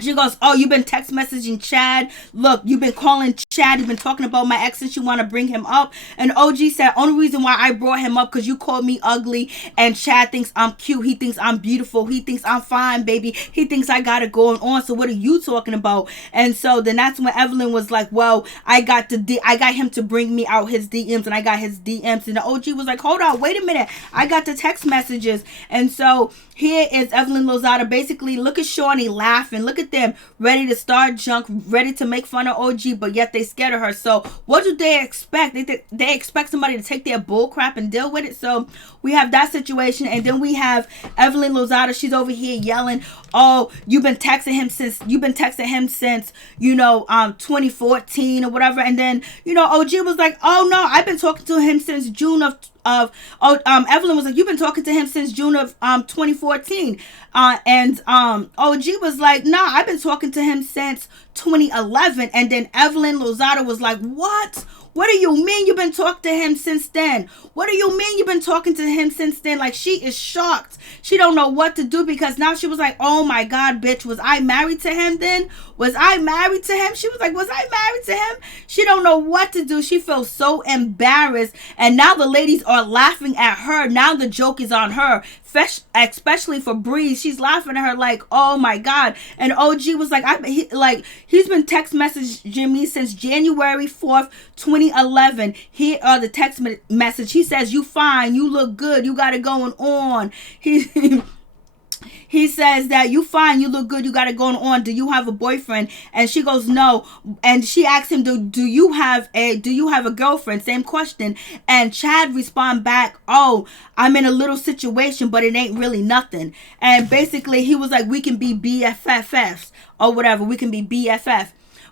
She goes, oh, you've been text messaging Chad. Look, you've been calling Chad. You've been talking about my ex since you want to bring him up. And OG said, only reason why I brought him up because you called me ugly. And Chad thinks I'm cute. He thinks I'm beautiful. He thinks I'm fine, baby. He thinks I got it going on. So what are you talking about? And so then that's when Evelyn was like, well, I got him to bring me out his DMs. And I got his DMs. And the OG was like, hold on, wait a minute. I got the text messages. And so here is Evelyn Lozada. Basically, look at Shawnee laughing. Look at them ready to start junk, ready to make fun of OG, but yet they scared of her. So what do they expect? They expect somebody to take their bull crap and deal with it. So we have that situation. And then we have Evelyn Lozada. She's over here yelling, oh, you've been texting him since, you know, 2014 or whatever. And then, you know, OG was like, oh no, I've been talking to him since June of Evelyn was like, you've been talking to him since June of 2014. And OG was like, nah, I've been talking to him since 2011. And then Evelyn Lozada was like, what? What do you mean you've been talking to him since then? What do you mean you've been talking to him since then? Like, she is shocked. She don't know what to do because now she was like, oh my God, bitch, was I married to him then? Was I married to him? She was like, was I married to him? She don't know what to do. She feels so embarrassed. And now the ladies are laughing at her. Now the joke is on her, especially for Breeze. She's laughing at her like, oh my God. And OG was like, he's been text messaging me since January 4th, 2011. Here are the text message. He says, you fine, you look good, you got it going on. He says that you fine, you look good, you got it going on. Do you have a boyfriend? And she goes, no. And she asks him, do you have a girlfriend? Same question. And Chad respond back, oh, I'm in a little situation, but it ain't really nothing. And basically he was like, we can be BFFs or whatever. We can be BFF.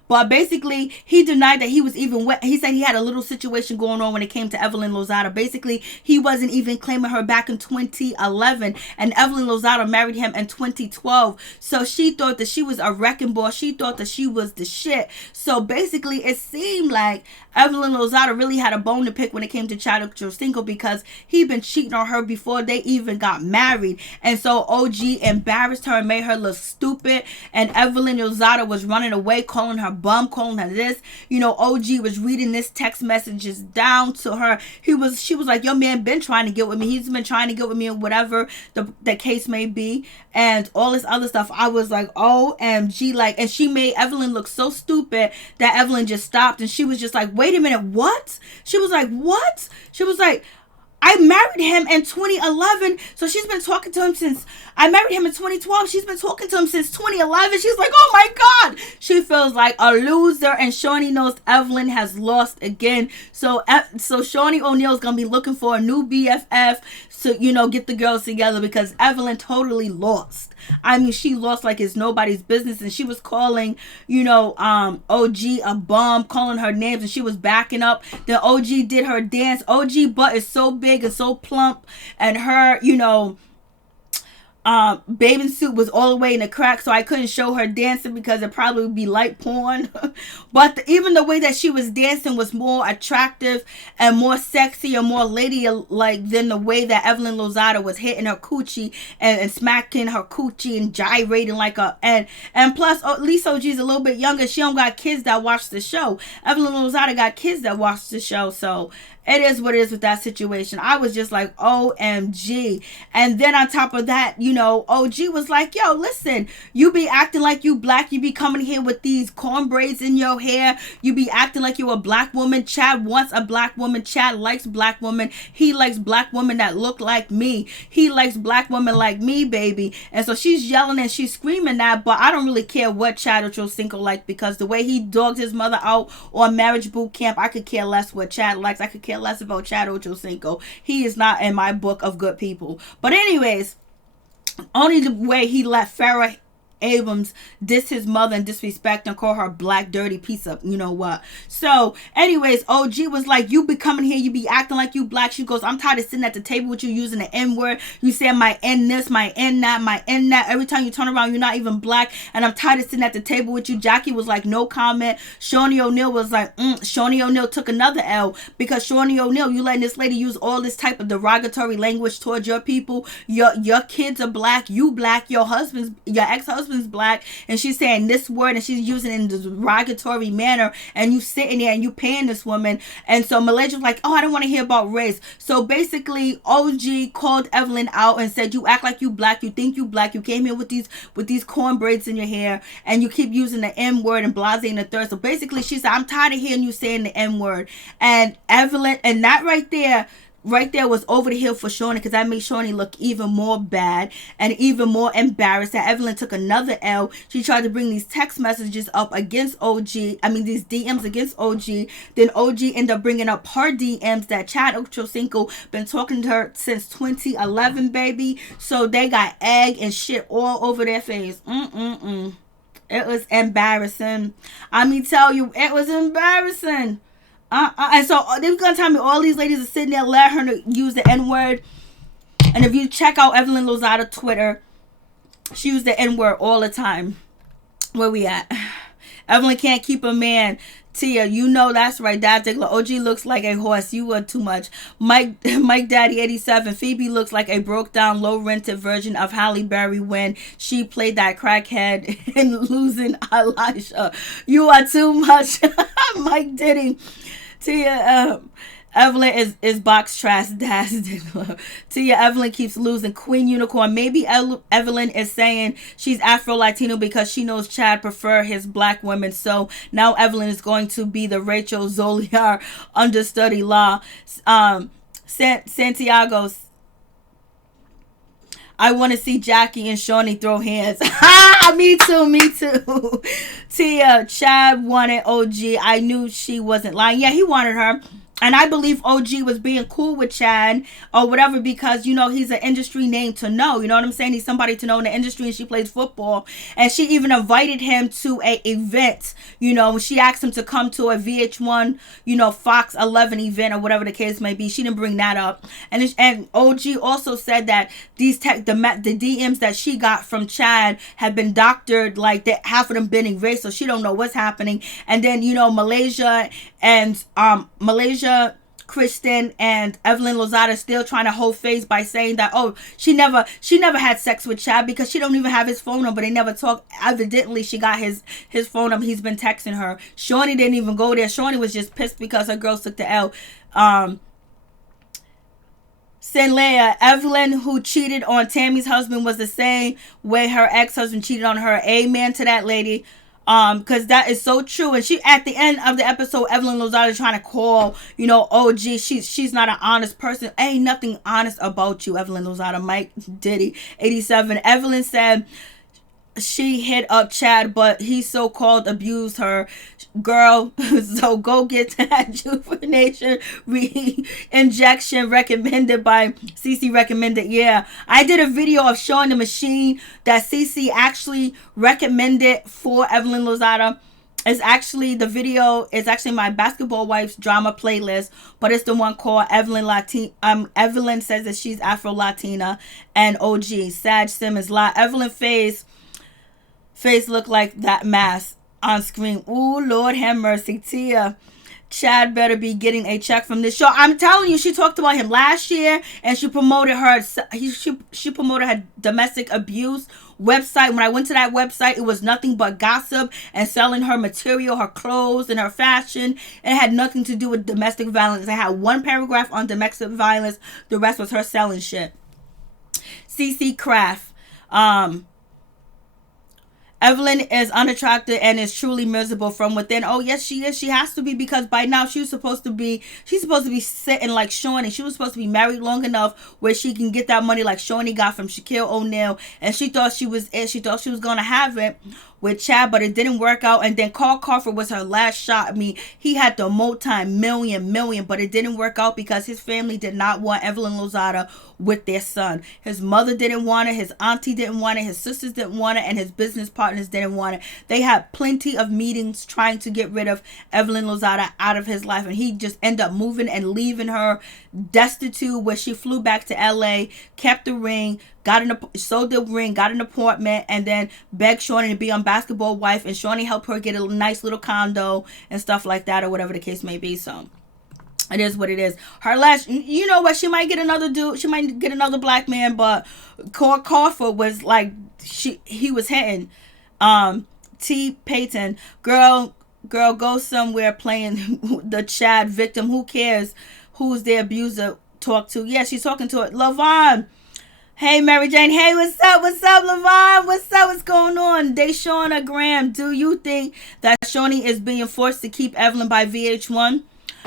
But basically, he denied that he was even wet. He said he had a little situation going on when it came to Evelyn Lozada. Basically, he wasn't even claiming her back in 2011. And Evelyn Lozada married him in 2012. So she thought that she was a wrecking ball. She thought that she was the shit. So basically, it seemed like Evelyn Lozada really had a bone to pick when it came to Chad Ochocinco because he'd been cheating on her before they even got married. And so OG embarrassed her and made her look stupid. And Evelyn Lozada was running away, calling her bum, calling her this. You know, OG was reading this text messages down to her. She was like, your man been trying to get with me. He's been trying to get with me, or whatever the case may be. And all this other stuff. I was like, OMG. Like, and she made Evelyn look so stupid that Evelyn just stopped. And she was just like, wait a minute, what? She was like, what? She was like, I married him in 2011. So she's been talking to him since, I married him in 2012. She's been talking to him since 2011. She's like, oh my God. She feels like a loser. And Shawnee knows Evelyn has lost again. So Shawnee O'Neal's going to be looking for a new BFF to, you know, get the girls together because Evelyn totally lost. I mean, she lost like it's nobody's business. And she was calling, you know, OG a bum, calling her names, and she was backing up. Then OG did her dance. OG butt is so big and so plump, and her, you know, bathing suit was all the way in the crack, so I couldn't show her dancing because it probably would be light porn. But even the way that she was dancing was more attractive and more sexy and more lady-like than the way that Evelyn Lozada was hitting her coochie and smacking her coochie and gyrating like a... And plus, at least OG's a little bit younger. She don't got kids that watch the show. Evelyn Lozada got kids that watch the show, so... It is what it is with that situation. I was just like, OMG. And then on top of that, you know, OG was like, yo, listen, you be acting like you black. You be coming here with these corn braids in your hair. You be acting like you a black woman. Chad wants a black woman. Chad likes black women. He likes black women that look like me. He likes black women like me, baby. And so she's yelling and she's screaming that, but I don't really care what Chad Ochocinco like because the way he dogged his mother out on Marriage Boot Camp, I could care less what Chad likes. I could care care less about Chad Ochocinco. He is not in my book of good people. But anyways, only the way he let Farrah Abrams diss his mother and disrespect and call her a black dirty piece of you know what. So anyways, OG was like, you be coming here, you be acting like you black. She goes, I'm tired of sitting at the table with you using the N-word. You say my N this, my N that, my N that. Every time you turn around, you're not even black. And I'm tired of sitting at the table with you. Jackie was like, no comment. Shawnee O'Neal was like, Shawnee O'Neal took another L, because Shawnee O'Neal, you letting this lady use all this type of derogatory language towards your people. Your kids are black, you black, your ex-husband's black, and she's saying this word and she's using it in a derogatory manner, and you sitting there and you paying this woman. And so Malaysia was like, oh, I don't want to hear about race. So basically OG called Evelyn out and said, you act like you black, you think you black, you came here with these corn braids in your hair, and you keep using the N word and blase and the third. So basically she said, I'm tired of hearing you saying the N word. And Evelyn, and that right there was over the hill for Shawnee, because that made Shawnee look even more bad and even more embarrassed that Evelyn took another L. She tried to bring these text messages up against OG. These DMs against OG. Then OG ended up bringing up her DMs that Chad Ochocinco been talking to her since 2011, baby. So they got egg and shit all over their face. It was embarrassing. Tell you, it was embarrassing. And so they were gonna tell me all these ladies are sitting there letting her use the N-word. And if you check out Evelyn Lozada Twitter, she used the N-word all the time. Where we at? Evelyn can't keep a man. Tia, you know that's right. Dad Diggler, OG looks like a horse. You were too much. Mike Daddy 87. Phoebe looks like a broke down, low rented version of Halle Berry when she played that crackhead in Losing Elijah. You are too much. Mike Diddy. Tia, Evelyn is box trash. Tia, Evelyn keeps losing. Queen Unicorn. Maybe Evelyn is saying she's Afro-Latino because she knows Chad prefer his black women. So now Evelyn is going to be the Rachel Zoliar understudy law. Santiago, I want to see Jackie and Shawnee throw hands. Me too. Tia, Chad wanted OG. I knew she wasn't lying. Yeah, he wanted her. And I believe OG was being cool with Chad or whatever because, he's an industry name to know. You know what I'm saying? He's somebody to know in the industry, and she plays football. And she even invited him to a event. She asked him to come to a VH1, Fox 11 event or whatever the case may be. She didn't bring that up. And OG also said that the DMs that she got from Chad had been doctored, like that half of them been erased, so she don't know what's happening. And then, Malaysia, Kristen and Evelyn Lozada still trying to hold face by saying that, she never had sex with Chad because she don't even have his phone number. They never talk. Evidently she got his phone number. He's been texting her. Shawnee didn't even go there. Shawnee was just pissed because her girls took the L. Senlea, Evelyn, who cheated on Tammy's husband, was the same way her ex-husband cheated on her. Amen to that lady. Because that is so true. And she, at the end of the episode, Evelyn Lozada is trying to call, OG. She's not an honest person. Ain't nothing honest about you, Evelyn Lozada. Mike Diddy 87. Evelyn said she hit up Chad, but he so-called abused her. Girl, so go get that juvenation injection recommended by CC recommended. Yeah, I did a video of showing the machine that CC actually recommended for Evelyn Lozada. The video is actually my Basketball Wives drama playlist, but it's the one called Evelyn says that she's Afro-Latina, and OG Sag Simmons Evelyn face look like that mask on screen. Ooh, Lord have mercy. Tia, Chad better be getting a check from this show. I'm telling you, she talked about him last year, and she promoted she promoted her domestic abuse website. When I went to that website, it was nothing but gossip and selling her material, her clothes, and her fashion. It had nothing to do with domestic violence. I had one paragraph on domestic violence. The rest was her selling shit. CC Craft. Evelyn is unattractive and is truly miserable from within. Oh, yes, she is. She has to be, because by now she's supposed to be sitting like Shawnee. She was supposed to be married long enough where she can get that money like Shawnee got from Shaquille O'Neal. And she thought she was going to have it. with Chad, but it didn't work out. And then Carl Crawford was her last shot. I mean, he had the multi-million, but it didn't work out because his family did not want Evelyn Lozada with their son. His mother didn't want it, his auntie didn't want it, his sisters didn't want it, and his business partners didn't want it. They had plenty of meetings trying to get rid of Evelyn Lozada out of his life, and he just ended up moving and leaving her destitute, where she flew back to LA, kept the ring, sold the ring, got an apartment, and then begged Shawnee to be on Basketball Wife, and Shawnee helped her get a nice little condo and stuff like that, or whatever the case may be. So it is what it is. Her last, you know what, she might get another dude, she might get another black man, but Carl Crawford was like, he was hitting. T. Payton, girl, go somewhere playing the Chad victim. Who cares who's the abuser? Talk to. Yeah, she's talking to it. Lavon. Hey, Mary Jane. Hey, what's up, Lavon? What's up? What's going on? Deshauna Graham, do you think that Shawnee is being forced to keep Evelyn by VH1?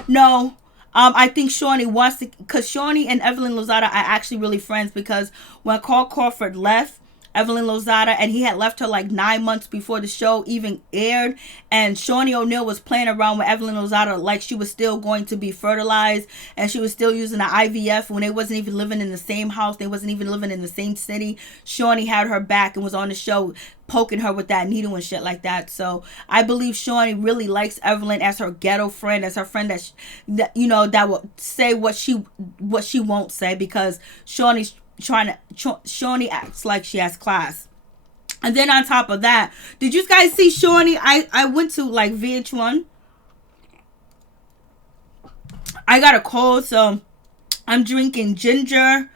No. I think Shawnee wants to, because Shawnee and Evelyn Lozada are actually really friends, because when Carl Crawford left Evelyn Lozada, and he had left her like 9 months before the show even aired, and Shawnee O'Neal was playing around with Evelyn Lozada like she was still going to be fertilized, and she was still using the IVF when they wasn't even living in the same house, they wasn't even living in the same city. Shawnee had her back and was on the show poking her with that needle and shit like that. So I believe Shawnee really likes Evelyn as her ghetto friend, as her friend that you know, that will say what she won't say, because Shawnee acts like she has class. And then on top of that, did you guys see Shawnee? I went to like VH1. I got a cold, so I'm drinking ginger,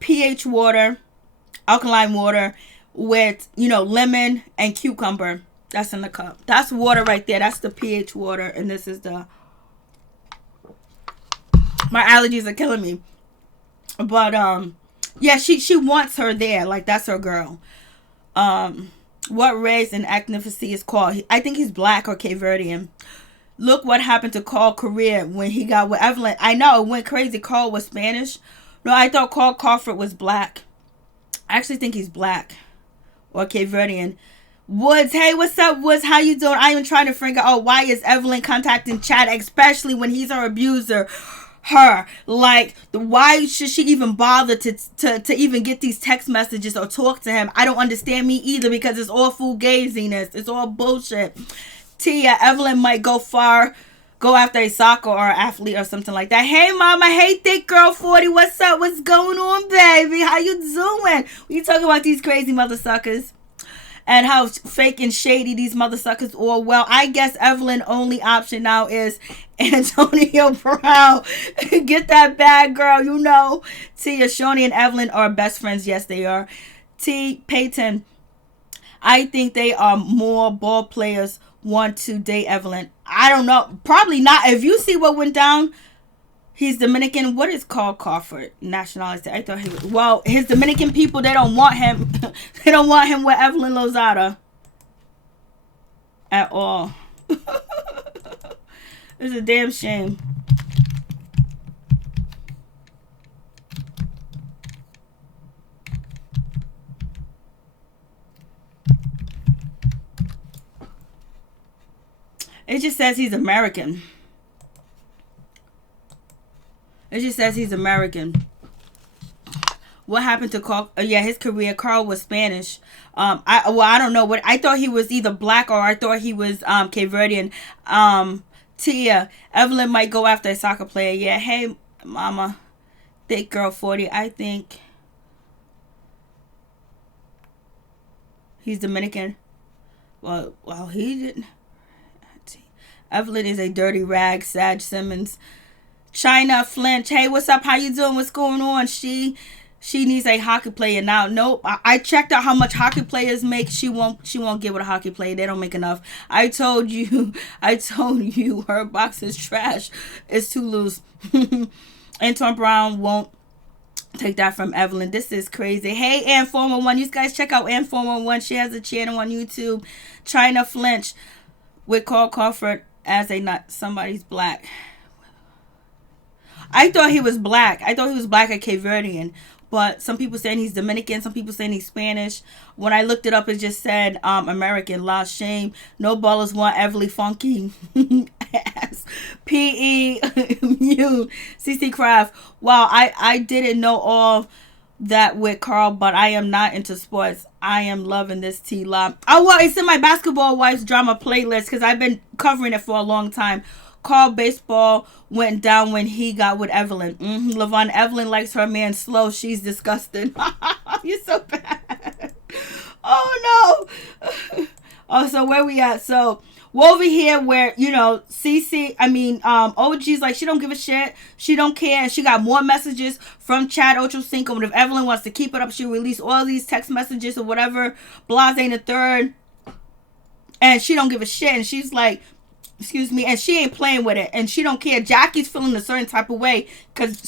pH water, alkaline water with, you know, lemon and cucumber. That's in the cup. That's water right there. That's the pH water, and this is the. My allergies are killing me. But yeah, she wants her there. Like, that's her girl. What race and ethnicity is called? I think he's black or Cape Verdean. Look what happened to Carl's career when he got with Evelyn. I know, it went crazy. Carl was Spanish. No, I thought Carl Crawford was black. I actually think he's black or Cape Verdean. Woods, hey, what's up, Woods? How you doing? I am trying to figure out why is Evelyn contacting Chad, especially when he's her abuser. Her, like, why should she even bother to even get these text messages or talk to him? I don't understand, me either, because it's all fugaziness. It's all bullshit. Tia, Evelyn might go after a soccer or athlete or something like that. Hey, mama. Hey, thick girl 40. What's up? What's going on, baby? How you doing? We talking about these crazy mother suckers and how fake and shady these mother suckers are. Well, I guess Evelyn's only option now is Antonio Brown. Get that bag, girl. You know. Tia, Shawnee and Evelyn are best friends. Yes, they are. T. Payton, I think they are more ball players want to date Evelyn. I don't know. Probably not. If you see what went down, he's Dominican. What is Carl Crawford nationality? I thought he was. Well, his Dominican people, they don't want him. They don't want him with Evelyn Lozada at all. It's a damn shame. It just says he's American. It just says he's American. What happened to Carl? Yeah, his career. Carl was Spanish. I don't know what. I thought he was either black or I thought he was Cape Verdean. Tia, Evelyn might go after a soccer player. Yeah, hey, mama, thick girl 40. I think he's Dominican. Well, he didn't. Evelyn is a dirty rag. Sag Simmons. China Flinch. Hey, what's up? How you doing? What's going on? She needs a hockey player now. Nope. I checked out how much hockey players make. She won't get with a hockey player. They don't make enough. I told you her box is trash. It's too loose. Anton Brown won't take that from Evelyn. This is crazy. Hey, Ann 411. You guys check out Ann 411. She has a channel on YouTube. China Flinch with Carl Crawford as somebody's black. I thought he was black. I thought he was black at Cape Verdean. but some people saying he's Dominican, some people saying he's Spanish. When I looked it up, it just said American. La shame. No ballers want Everly Funky. Ass. P.E. Mune. CC Craft. Wow, I didn't know all that with Carl, but I am not into sports. I am loving this T-Lob. Oh, well, it's in my Basketball Wives drama playlist because I've been covering it for a long time. Carl baseball went down when he got with Evelyn. Levon, Evelyn likes her man slow. She's disgusting. You're so bad. Oh, no. Oh, so where we at? So we're over here where, OG's like, she don't give a shit. She don't care. And she got more messages from Chad Ochocinco. And if Evelyn wants to keep it up, she'll release all these text messages or whatever. Blase ain't a third. And she don't give a shit. And she's like, excuse me, and she ain't playing with it, and she don't care. Jackie's feeling a certain type of way, because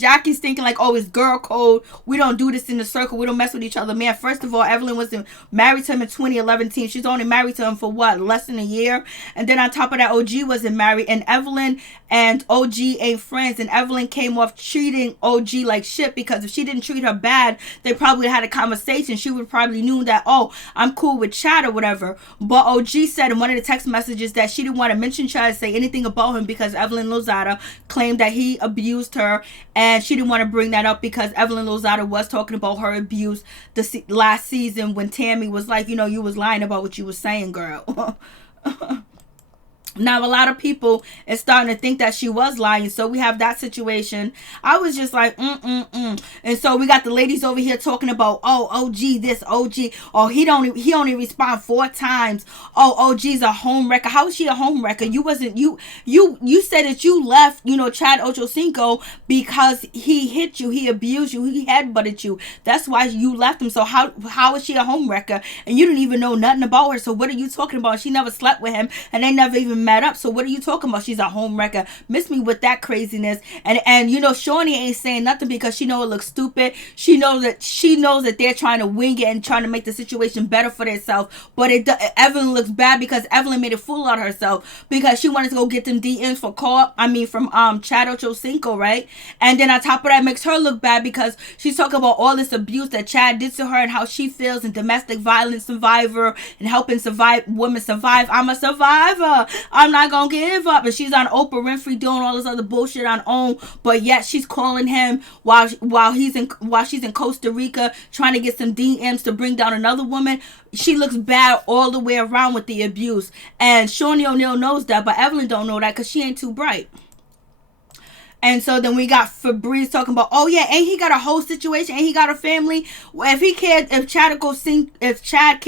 Jackie's thinking like, oh, it's girl code. We don't do this in the circle. We don't mess with each other. Man, first of all, Evelyn was married to him in 2011. She's only married to him for what, less than a year? And then on top of that, OG wasn't married, and Evelyn and OG ain't friends, and Evelyn came off treating OG like shit, because if she didn't treat her bad, they probably had a conversation. She would probably knew that, oh, I'm cool with Chad or whatever. But OG said in one of the text messages that she didn't want to mention Chad, say anything about him, because Evelyn Lozada claimed that he abused her, and she didn't want to bring that up because Evelyn Lozada was talking about her abuse last season when Tammy was like, you was lying about what you was saying, girl. Now, a lot of people is starting to think that she was lying, so we have that situation. I was just like, And so we got the ladies over here talking about, oh, OG this, OG. Oh, he only respond 4 times. Oh, OG's a home wrecker. How is she a home wrecker? You wasn't, you said that you left, Chad Ochocinco because he hit you, he abused you, he headbutted you. That's why you left him. So how is she a home wrecker? And you didn't even know nothing about her. So what are you talking about? She never slept with him, and they never even met up. So what are you talking about? She's a home wrecker. Miss me with that craziness. And Shawnee ain't saying nothing because she know it looks stupid. She knows that they're trying to wing it and trying to make the situation better for themselves. But Evelyn looks bad because Evelyn made a fool out of herself because she wanted to go get them DMs from Chad Ochocinco, right? And then on top of that, makes her look bad because she's talking about all this abuse that Chad did to her and how she feels, and domestic violence survivor and helping women survive. I'm a survivor. I'm not gonna give up. And she's on Oprah Winfrey doing all this other bullshit on OWN, but yet she's calling him while she's in Costa Rica trying to get some DMs to bring down another woman. She looks bad all the way around with the abuse, and Shawnee O'Neal knows that, but Evelyn don't know that because she ain't too bright. And so then we got Fabrice talking about, oh yeah, ain't he got a whole situation? Ain't he got a family? If Chad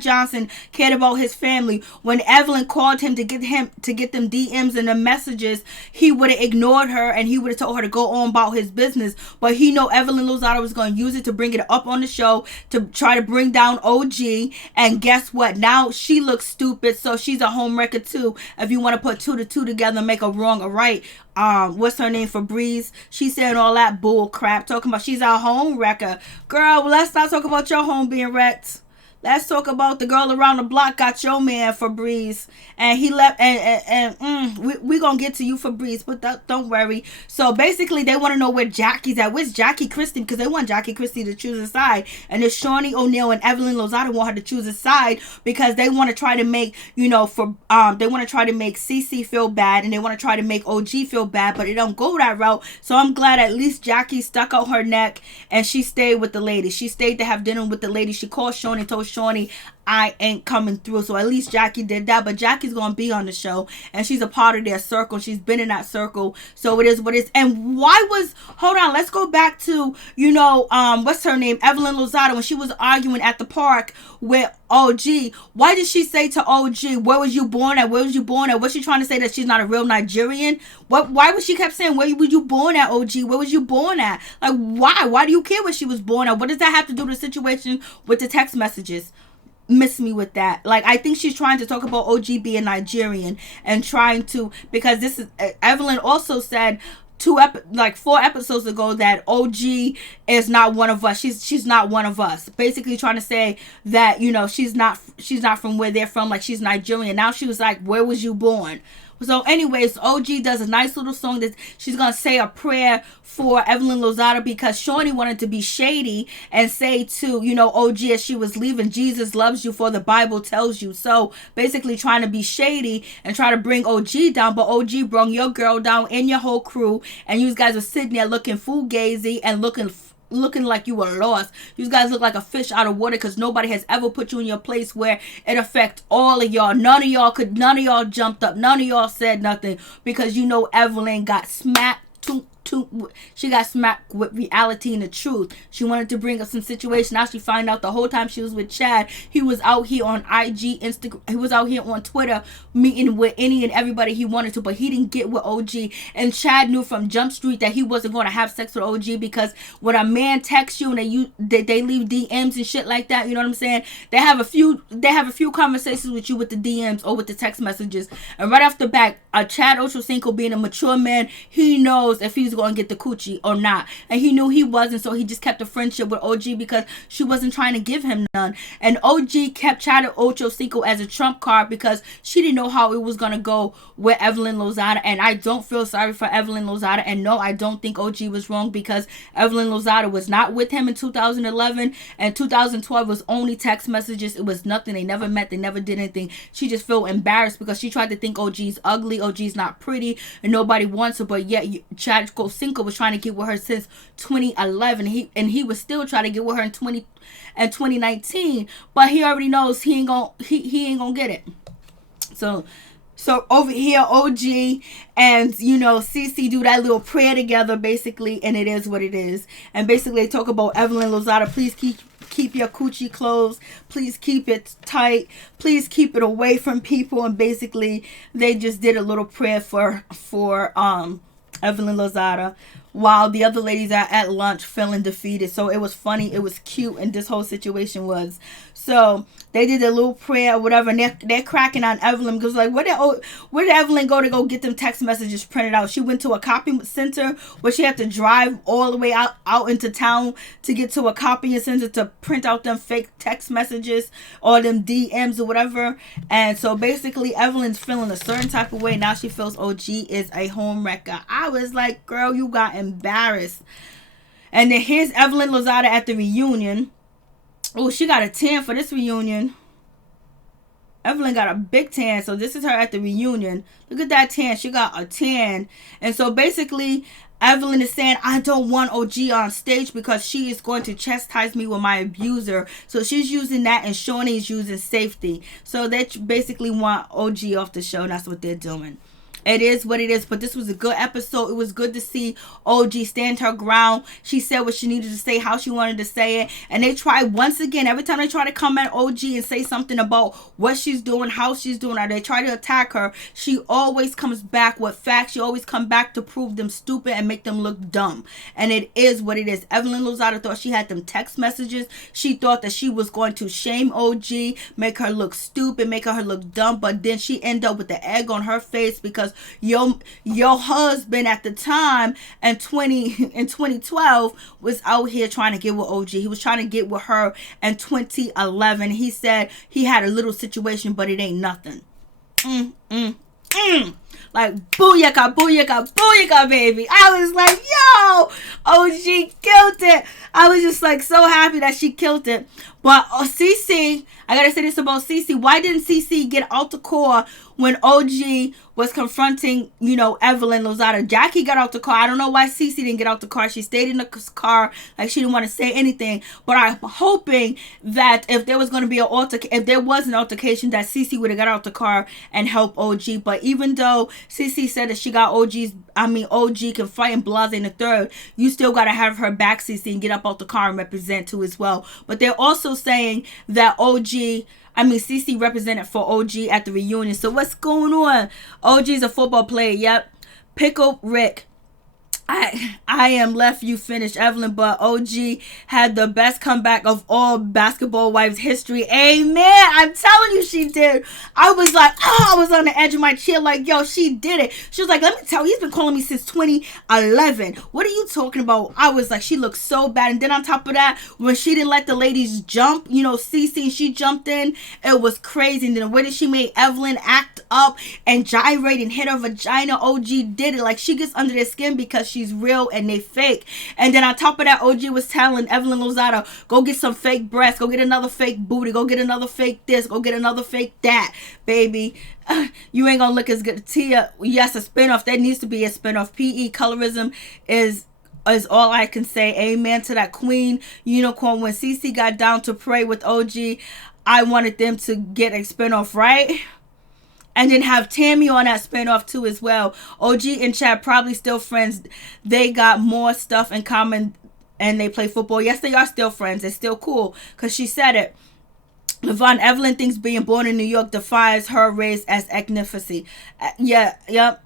Johnson cared about his family, when Evelyn called him to get them DMs and the messages, he would have ignored her and he would have told her to go on about his business. But he know Evelyn Lozada was going to use it to bring it up on the show to try to bring down OG. And guess what? Now she looks stupid, so she's a home wrecker too. If you want to put 2 to 2 together and make a wrong a right. What's her name? Fabrice. She's saying all that bull crap, talking about she's a home wrecker. Girl, let's not talk about your home being wrecked. Let's talk about the girl around the block got your man, Fabrice. And he left, we gonna get to you, Fabrice, but don't worry. So basically, they want to know where Jackie's at. Where's Jackie Christie? Because they want Jackie Christie to choose a side. And if Shawnee O'Neal and Evelyn Lozada want her to choose a side because they want to try to make, they want to try to make CC feel bad, and they want to try to make OG feel bad, but it don't go that route. So I'm glad at least Jackie stuck out her neck and she stayed with the lady. She stayed to have dinner with the lady. She called Shawnee and told Shawnee, I ain't coming through. So at least Jackie did that. But Jackie's going to be on the show, and she's a part of their circle. She's been in that circle. So it is what it is. And hold on, let's go back to, what's her name? Evelyn Lozada, when she was arguing at the park with OG. Why did she say to OG, where was you born at? Where was you born at? Was she trying to say that she's not a real Nigerian? Why was she kept saying, where was you born at, OG? Where was you born at? Like, why? Why do you care where she was born at? What does that have to do with the situation with the text messages? Miss me with that. Like, I think she's trying to talk about OG being Nigerian and trying to, because this is, Evelyn also said 4 episodes ago that OG is not one of us. She's not one of us. Basically trying to say that, she's not from where they're from, like she's Nigerian. Now she was like, where was you born? So anyways, OG does a nice little song that she's going to say a prayer for Evelyn Lozada because Shawnee wanted to be shady and say to, OG as she was leaving, Jesus loves you for the Bible tells you. So basically trying to be shady and try to bring OG down, but OG brought your girl down and your whole crew, and you guys were sitting there looking fugazi and looking like you were lost. You guys look like a fish out of water because nobody has ever put you in your place where it affect all of y'all. None of y'all jumped up. None of y'all said nothing because Evelyn got smacked. She got smacked with reality and the truth. She wanted to bring up some situation. Now she find out the whole time she was with Chad, he was out here on IG, Instagram, he was out here on Twitter meeting with any and everybody he wanted to, but he didn't get with OG. And Chad knew from Jump Street that he wasn't going to have sex with OG because when a man texts you and they leave DMs and shit like that, you know what I'm saying? They have a few conversations with you with the DMs or with the text messages, and right off the bat, Chad Ochocinco being a mature man, he knows if he's going to get the coochie or not, and he knew he wasn't, so he just kept a friendship with OG because she wasn't trying to give him none. And OG kept Chad Ochocinco as a trump card because she didn't know how it was going to go with Evelyn Lozada. And I don't feel sorry for Evelyn Lozada, and no, I don't think OG was wrong because Evelyn Lozada was not with him in 2011, and 2012 was only text messages. It was nothing. They never met, they never did anything. She just felt embarrassed because she tried to think OG's ugly, OG's not pretty, and nobody wants her, but yet Chad Ochocinco was trying to get with her since 2011. He was still trying to get with her in 2019, but he already knows he ain't gonna get it. So over here, OG and CC do that little prayer together, basically, and it is what it is. And basically, they talk about Evelyn Lozada. Please keep your coochie closed. Please keep it tight. Please keep it away from people. And basically, they just did a little prayer for Evelyn Lozada, while the other ladies are at lunch feeling defeated. So it was funny, it was cute, and this whole situation was. So they did a little prayer or whatever, and they're cracking on Evelyn because where did Evelyn go to go get them text messages printed out? She went to a copy center where she had to drive all the way out into town to get to a copying center to print out them fake text messages or them DMs or whatever. And so basically Evelyn's feeling a certain type of way. Now she feels OG is a home wrecker. I was like, girl, you got embarrassed. And then here's Evelyn Lozada at the reunion. Oh, she got a tan for this reunion. Evelyn got a big tan, so this is her at the reunion. Look at that tan. She got a tan. And so basically, Evelyn is saying, I don't want OG on stage because she is going to chastise me with my abuser. So she's using that, and Shawnee is using safety. So they basically want OG off the show. That's what they're doing. It is what it is, but this was a good episode. It was good to see OG stand her ground. She said what she needed to say, how she wanted to say it. And they try once again, every time they try to come at OG and say something about what she's doing, how she's doing, or they try to attack her, she always comes back with facts. She always come back to prove them stupid and make them look dumb. And it is what it is. Evelyn Lozada thought she had them text messages. She thought that she was going to shame OG, make her look stupid, make her look dumb. But then she ended up with the egg on her face because your husband at the time in 2012 was out here trying to get with OG. He was trying to get with her in 2011. He said he had a little situation, but it ain't nothing. Like, booyaka, booyaka, booyaka, baby. I was like, yo, OG killed it. I was just like so happy that she killed it. But CC, I gotta say this about CC. Why didn't CC get out the car when OG was confronting, Evelyn Lozada? Jackie got out the car. I don't know why CC didn't get out the car. She stayed in the car like she didn't want to say anything. But I'm hoping that if there was going to be if there was an altercation, that CC would have got out the car and helped OG. But even though CC said that she got OG can fight in Blase in the third, you still got to have her back, CC, and get up out the car and represent too as well. But they're also saying that CC represented for OG at the reunion. So what's going on? OG's a football player. Yep. Pickle Rick. I am left you finished, Evelyn, but OG had the best comeback of all basketball wives history. Amen. I'm telling you, she did. I was like, oh, I was on the edge of my chair, like, yo, she did it. She was like, let me tell you, he's been calling me since 2011. What are you talking about? I was like, she looked so bad. And then on top of that, when she didn't let the ladies jump, you know, Cece, she jumped in, it was crazy. And then the way that she made Evelyn act up and gyrate and hit her vagina, OG did it. Like, she gets under their skin because she's real and they fake. And then on top of that, OG was telling Evelyn Lozada, go get some fake breasts, go get another fake booty, go get another fake this, go get another fake that, baby. You ain't gonna look as good. Tia, yes, a spinoff. There needs to be a spinoff. PE colorism is all I can say. Amen to that queen unicorn. When Cece got down to pray with OG, I wanted them to get a spinoff, right? And then have Tammy on that spinoff too as well. OG and Chad probably still friends. They got more stuff in common and they play football. Yes, they are still friends. It's still cool because she said it. Levon, Evelyn thinks being born in New York defies her race as ethnicity. Yep.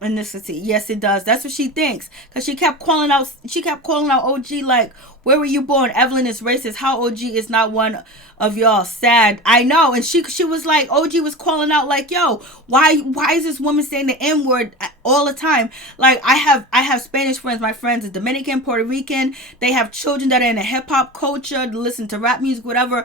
Ethnicity. Yes, it does. That's what she thinks. Because she kept calling out OG like, where were you born? Evelyn is racist. How OG is not one of y'all? Sad. I know. And she was like, OG was calling out like, yo, why is this woman saying the N-word all the time? Like, I have Spanish friends. My friends are Dominican, Puerto Rican. They have children that are in the hip-hop culture, listen to rap music, whatever.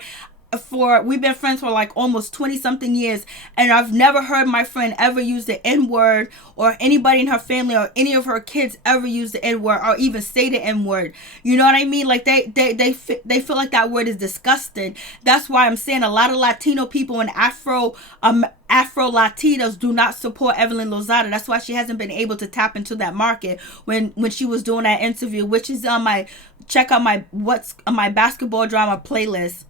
We've been friends for like almost 20 something years, and I've never heard my friend ever use the N-word, or anybody in her family or any of her kids ever use the N-word or even say the N-word. You know what I mean? Like they feel like that word is disgusting. That's why I'm saying a lot of Latino people and Afro Latinos do not support Evelyn Lozada. That's why she hasn't been able to tap into that market when she was doing that interview, which is on my my basketball drama playlist.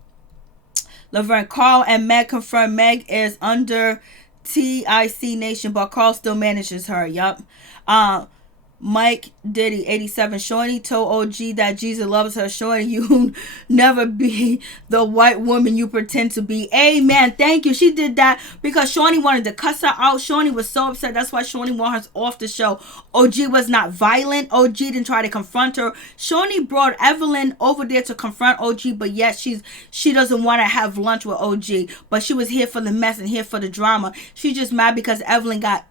Laverne, Carl and Meg confirmed Meg is under TIC Nation, but Carl still manages her. Yup. Mike Diddy, 87. Shorty told OG that Jesus loves her. Shorty, you never be the white woman you pretend to be. Amen. Thank you. She did that because Shorty wanted to cuss her out. Shorty was so upset. That's why Shorty wanted her off the show. OG was not violent. OG didn't try to confront her. Shorty brought Evelyn over there to confront OG, but yet she doesn't want to have lunch with OG. But she was here for the mess and here for the drama. She's just mad because Evelyn got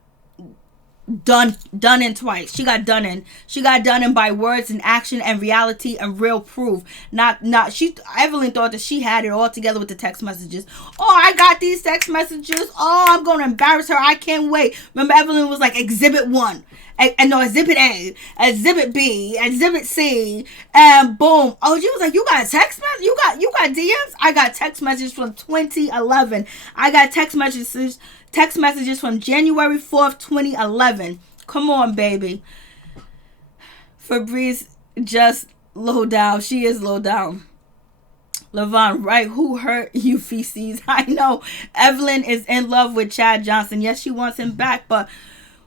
done in twice. She got done in by words and action and reality and real proof. Evelyn thought that she had it all together with the text messages. Oh, I got these text messages. Oh, I'm gonna embarrass her. I can't wait. Remember, Evelyn was like exhibit 1. And no, exhibit A, exhibit B, exhibit C, and boom. Oh, she was like, you got text message? You got DMs? I got text messages from 2011. I got text messages from January 4th, 2011. Come on, baby. Fabrice just low down. She is low down. Levon, right? Who hurt you, feces? I know. Evelyn is in love with Chad Johnson. Yes, she wants him back, but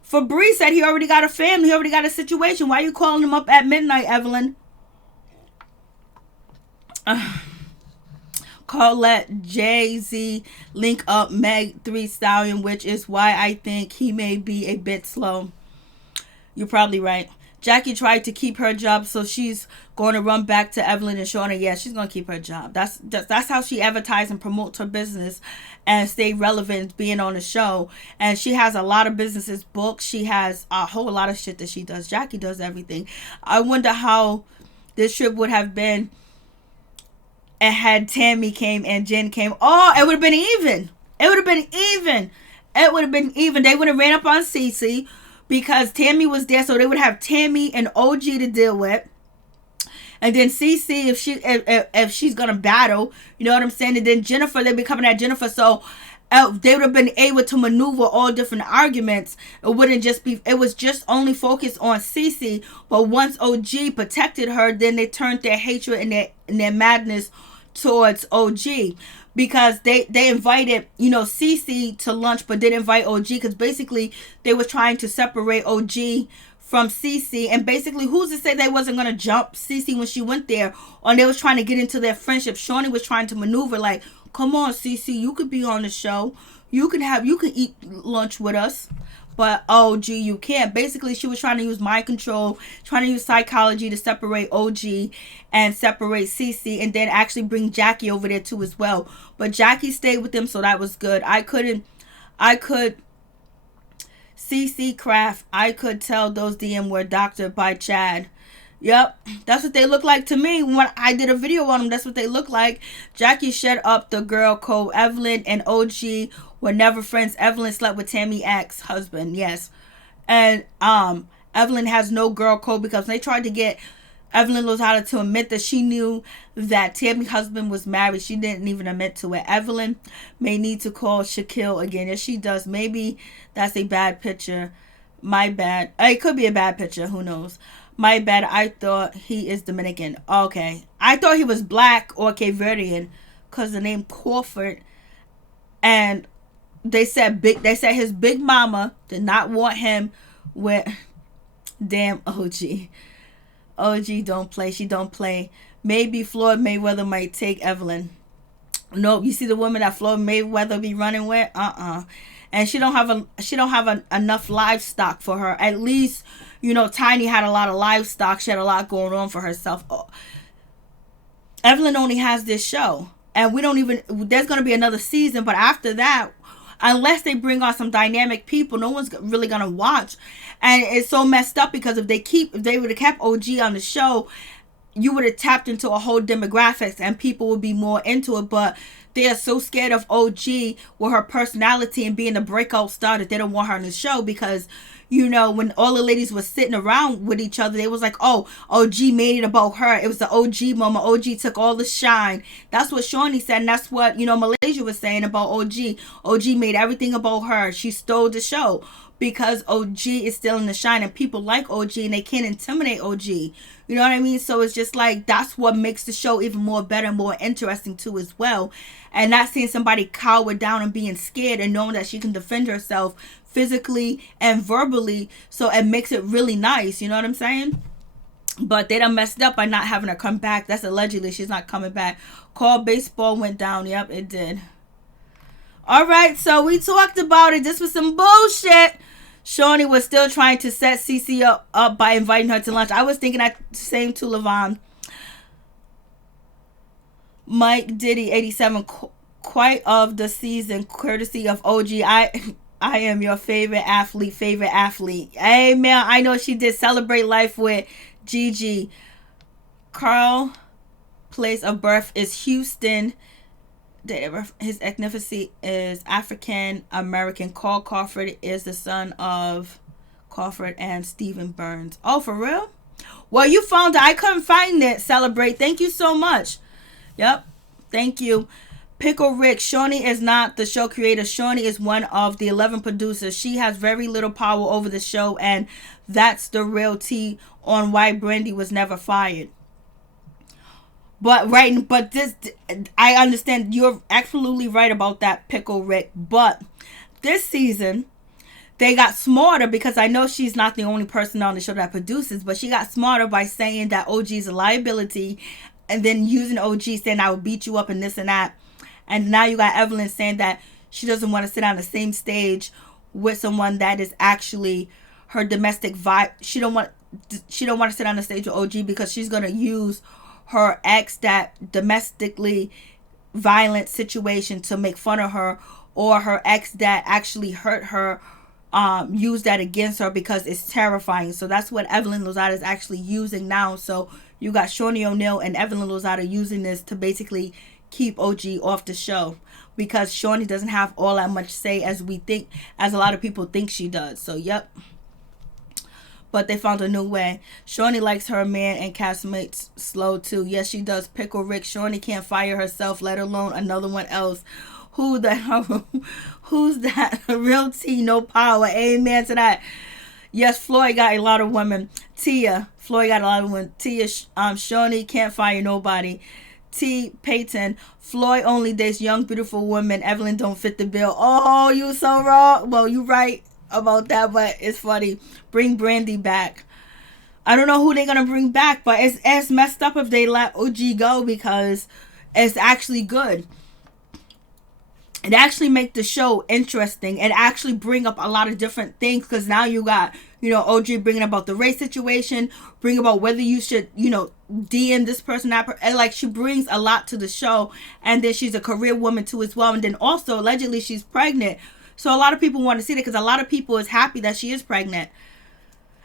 Fabrice said he already got a family. He already got a situation. Why are you calling him up at midnight, Evelyn? Let Jay-Z link up Meg 3 Stallion, which is why I think he may be a bit slow. You're probably right. Jackie tried to keep her job, so she's going to run back to Evelyn and Shauna. Yeah, she's going to keep her job. That's how she advertises and promotes her business and stay relevant being on the show. And she has a lot of businesses, books. She has a whole lot of shit that she does. Jackie does everything. I wonder how this trip would have been and had Tammy came and Jen came. Oh, it would have been even. It would have been even. It would have been even. They would have ran up on Cece because Tammy was there, so they would have Tammy and OG to deal with. And then Cece, if she's gonna battle, you know what I'm saying. And then Jennifer, they'd be coming at Jennifer, so they would have been able to maneuver all different arguments. It wouldn't just be. It was just only focused on Cece. But once OG protected her, then they turned their hatred and their madness towards OG. Because they invited, Cece to lunch, but didn't invite OG because basically they were trying to separate OG from Cece. And basically, who's to say they wasn't going to jump Cece when she went there? Or they was trying to get into their friendship. Shawnee was trying to maneuver like, come on, Cece, you could be on the show. You could eat lunch with us. but OG you can't. Basically, she was trying to use mind control, trying to use psychology to separate OG and separate CC, and then actually bring Jackie over there too as well. But Jackie stayed with them, so that was good. I could CC Craft, I could tell those DM were doctored by Chad. Yep, that's what they look like to me. When I did a video on them, that's what they look like. Jackie shut up the girl code. Evelyn and OG were never friends. Evelyn slept with Tammy's ex-husband, yes. And Evelyn has no girl code because they tried to get Evelyn Lozada to admit that she knew that Tammy's husband was married. She didn't even admit to it. Evelyn may need to call Shaquille again. Yes, she does. Maybe that's a bad picture. My bad. It could be a bad picture. Who knows? My bad. I thought he is Dominican. Okay. I thought he was black or Cape Verdean because the name Crawford. And they said his big mama did not want him with damn OG. OG don't play. She don't play. Maybe Floyd Mayweather might take Evelyn. Nope. You see the woman that Floyd Mayweather be running with? And she don't have enough livestock for her. At least, you know, Tiny had a lot of livestock. She had a lot going on for herself. Evelyn only has this show. And there's going to be another season. But after that, unless they bring on some dynamic people, no one's really going to watch. And it's so messed up because if they would have kept OG on the show, you would have tapped into a whole demographics and people would be more into it. But they are so scared of OG with her personality and being the breakout star that they don't want her on the show because, you know, when all the ladies were sitting around with each other, they was like, oh, OG made it about her. It was the OG moment. OG took all the shine. That's what Shawnee said. And that's what, you know, Malaysia was saying about OG. OG made everything about her. She stole the show because OG is still in the shine and people like OG and they can't intimidate OG. You know what I mean? So it's just like, that's what makes the show even more better and more interesting too as well. And not seeing somebody cower down and being scared and knowing that she can defend herself physically and verbally. So it makes it really nice. You know what I'm saying? But they done messed up by not having her come back. That's allegedly. She's not coming back. Call baseball went down. Yep, it did. All right. So we talked about it. This was some bullshit. Shawnee was still trying to set CC up by inviting her to lunch. I was thinking that same to Levon. Mike Diddy 87 quite of the season courtesy of OG. I am your favorite athlete. Hey man, I know she did Celebrate Life with Gigi. Carl place of birth is Houston. His ethnicity is African American. Carl Crawford is the son of Crawford and Stephen Burns. Oh, for real? Well, you found it. I couldn't find it. Celebrate. Thank you so much. Yep. Thank you. Pickle Rick. Shawnee is not the show creator. Shawnee is one of the 11 producers. She has very little power over the show, and that's the real tea on why Brandy was never fired. But this, I understand. You're absolutely right about that, Pickle Rick. But this season, they got smarter because I know she's not the only person on the show that produces, but she got smarter by saying that OG is a liability and then using OG saying I will beat you up and this and that. And now you got Evelyn saying that she doesn't want to sit on the same stage with someone that is actually her domestic vibe. She don't want to sit on the stage with OG because she's going to use her ex, that domestically violent situation, to make fun of her, or her ex that actually hurt her, use that against her because it's terrifying. So that's what Evelyn Lozada is actually using now. So you got Shawnee O'Neal and Evelyn Lozada using this to basically keep OG off the show because Shawnee doesn't have all that much say as a lot of people think she does. So yep. But they found a new way. Shawnee likes her man and castmates slow too. Yes, she does. Pickle Rick. Shawnee can't fire herself, let alone another one else. Who's that? Real T, no power. Amen to that. Yes, Floyd got a lot of women. Floyd got a lot of women. Shawnee can't fire nobody. T. Payton, Floyd only dates young, beautiful women. Evelyn don't fit the bill. Oh, you so wrong. Well, you right about that, but it's funny. Bring Brandy back. I don't know who they're gonna bring back, but it's messed up if they let OG go because it's actually good. it actually make the show interesting and actually bring up a lot of different things, because now you got, OG bringing about the race situation, bring about whether you should, DM this person, and like she brings a lot to the show. And then she's a career woman too as well, and then also allegedly she's pregnant, so a lot of people want to see that, because a lot of people is happy that she is pregnant.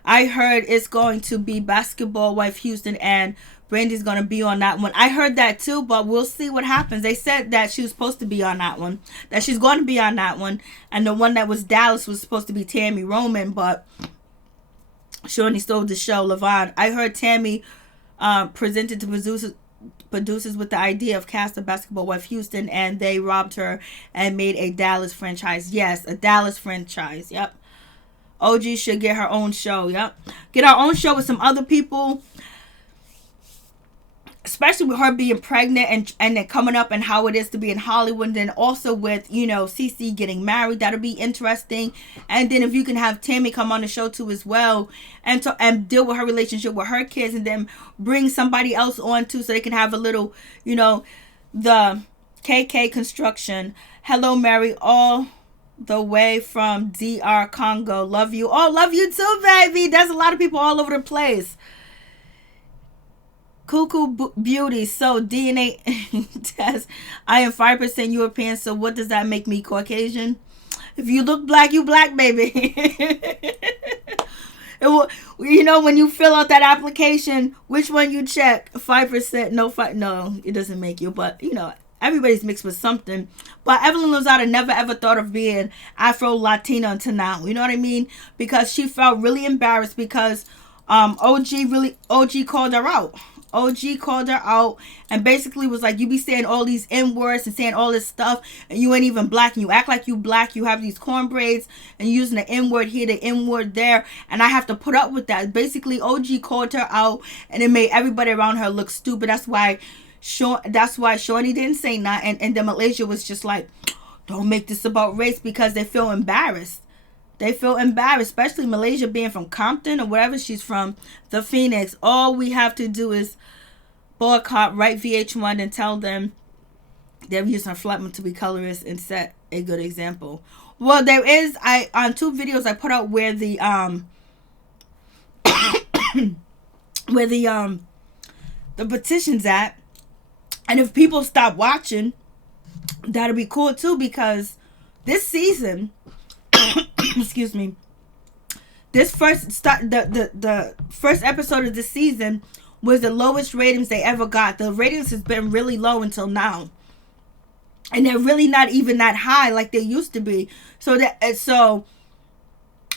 I heard it's going to be Basketball Wife Houston, and Brandy's going to be on that one. I heard that too, but we'll see what happens. They said that she was supposed to be on that one, that she's going to be on that one. And the one that was Dallas was supposed to be Tammy Roman, but she only stole the show, Levon. I heard Tammy presented to producers with the idea of cast of Basketball Wife Houston, and they robbed her and made a Dallas franchise. Yes, a Dallas franchise. Yep. OG should get her own show. Yep. Get her own show with some other people. Especially with her being pregnant and then coming up and how it is to be in Hollywood. And then also with, CeCe getting married. That'll be interesting. And then if you can have Tammy come on the show too as well. And deal with her relationship with her kids. And then bring somebody else on too, so they can have a little, the KK construction. Hello, Mary. All the way from DR Congo. Love you. Oh, love you too, baby. There's a lot of people all over the place. Cuckoo Beauty. So DNA test. I am 5% European. So what does that make me? Caucasian? If you look black, you black, baby. It will, when you fill out that application, which one you check? 5%. No, it doesn't make you. But everybody's mixed with something. But Evelyn Lozada never ever thought of being Afro-Latina until now. You know what I mean? Because she felt really embarrassed because OG called her out. OG called her out and basically was like, you be saying all these N-words and saying all this stuff, and you ain't even black, and you act like you black, you have these corn braids, and you using the N-word here, the N-word there, and I have to put up with that. Basically, OG called her out, and it made everybody around her look stupid. That's why Shorty didn't say nothing, and then Malaysia was just like, don't make this about race, because they feel embarrassed. They feel embarrassed, especially Malaysia being from Compton or wherever she's from, the Phoenix. All we have to do is boycott, write VH1 and tell them they're using her flatman to be colorist and set a good example. Well, there is, on 2 videos I put out where the the petition's at, and if people stop watching, that'll be cool too, because this season, excuse me, the first episode of this season was the lowest ratings they ever got. The ratings has been really low until now, and they're really not even that high like they used to be. So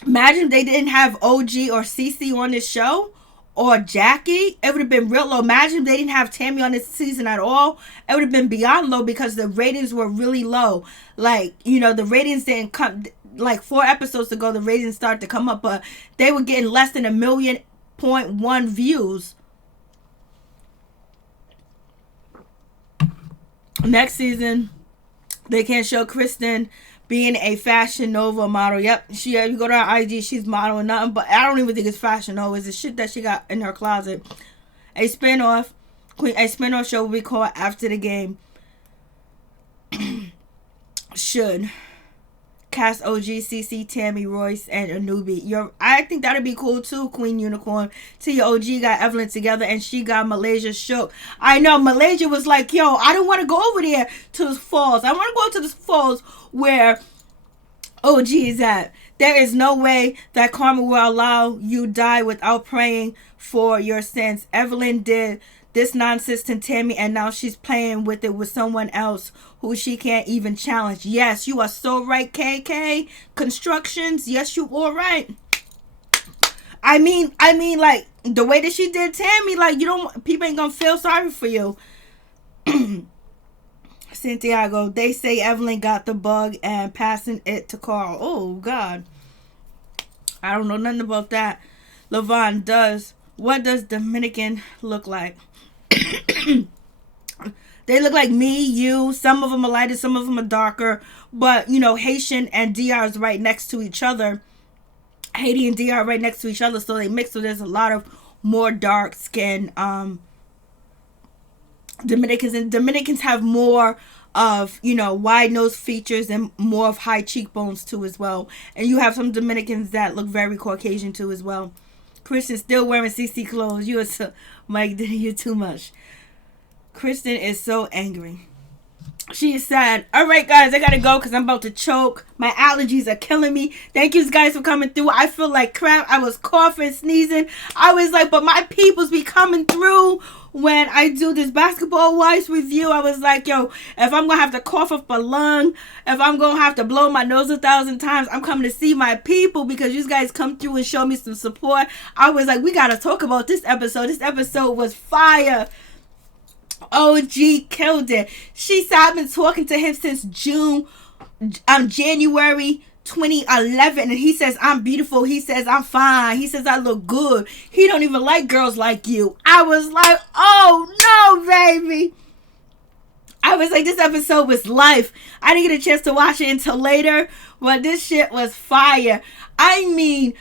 imagine if they didn't have OG or CeCe on this show, or Jackie, it would have been real low. Imagine if they didn't have Tammy on this season at all, it would have been beyond low, because the ratings were really low. Like, the ratings didn't come, like 4 episodes ago, the ratings started to come up, but they were getting less than 1.1 million views. Next season, they can't show Kristen being a Fashion Nova model. Yep, you go to her IG, she's modeling nothing, but I don't even think it's Fashion Nova. It's the shit that she got in her closet. A spinoff show will be called After the Game. Should cast OG, CeCe, Tammy, Royce, and Anubi. I think that'd be cool too, Queen Unicorn. See, your OG got Evelyn together, and she got Malaysia shook. I know, Malaysia was like, yo, I don't want to go over there to the falls. I want to go to the falls where OG is at. There is no way that karma will allow you die without praying for your sins. Evelyn did this nonsense to Tammy, and now she's playing with it with someone else who she can't even challenge. Yes, you are so right, KK Constructions. Yes, you are right. I mean, like, the way that she did Tammy, like, people ain't gonna feel sorry for you. Santiago, they say Evelyn got the bug and passing it to Carl. Oh, God. I don't know nothing about that. Levon, what does Dominican look like? They look like me, you. Some of them are lighter, some of them are darker. But, Haitian and DR is right next to each other. Haiti and DR are right next to each other, so they mix. So there's a lot of more dark skin Dominicans, and Dominicans have more of, wide nose features and more of high cheekbones too as well. And you have some Dominicans that look very Caucasian too as well. Christian still wearing CC clothes. You are so, Mike, you're too much. Kristen is so angry. She said, all right, guys, I gotta go because I'm about to choke. My allergies are killing me. Thank you guys for coming through. I feel like crap. I was coughing, sneezing. I was like, but my peoples be coming through when I do this Basketball Wives review. I was like, yo, if I'm going to have to cough up a lung, if I'm going to have to blow my nose 1,000 times, I'm coming to see my people because you guys come through and show me some support. I was like, we got to talk about this episode. This episode was fire. OG killed it. She said, I've been talking to him since January 2011, and he says I'm beautiful. He says I'm fine. He says I look good. He don't even like girls like you. I was like, oh no, baby. I was like, this episode was life. I didn't get a chance to watch it until later, but this shit was fire. I mean,